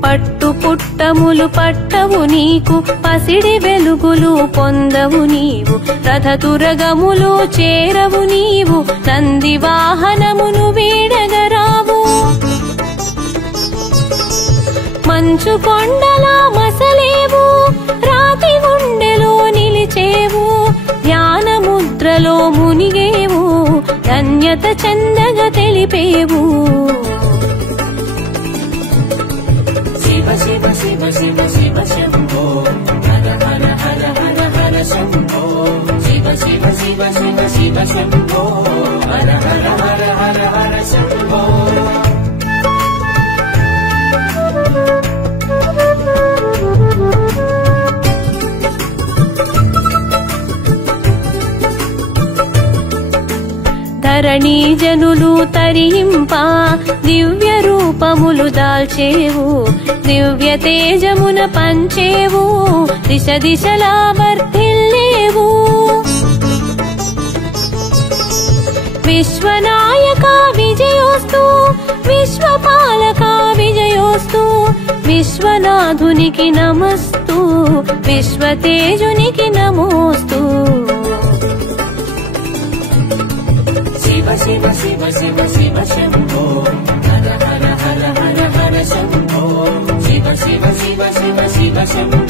పట్టు పుట్టములు పట్టవు నీకు పసిడి వెలుగులు పొందవు నీవు రథతురగములు చేరవు నీవు నంది వాహనమును వీడగరావు మంచు కొండలా మసలేవు రాతి గుండెలో నిలిచేవు ధ్యానముద్రలో మునిగేవు ధన్యత చందగా తెలిపేవు శివ శివ శివ శివ శంభో హర హర హర హర హర శంభో శివ శివ శివ శివ శివ శంభో హర హర హర హర హర శంభో ధరణీ జనులు తరింప దివ్య రూపములు దాల్చేవు దివ్య తేజమున పంచేవు దిశ దిశలా వర్ధిల్లేవు విశ్వనాయక విజయోస్తు విశ్వపాలక విజయోస్తు విశ్వనాథునికి నమస్తు విశ్వతేజునికి నమోస్తు శివ శివ శివ శివ శివ శంభో హర హర హర హర హర శంభో శివ శివ శివ శివ శివ శంభో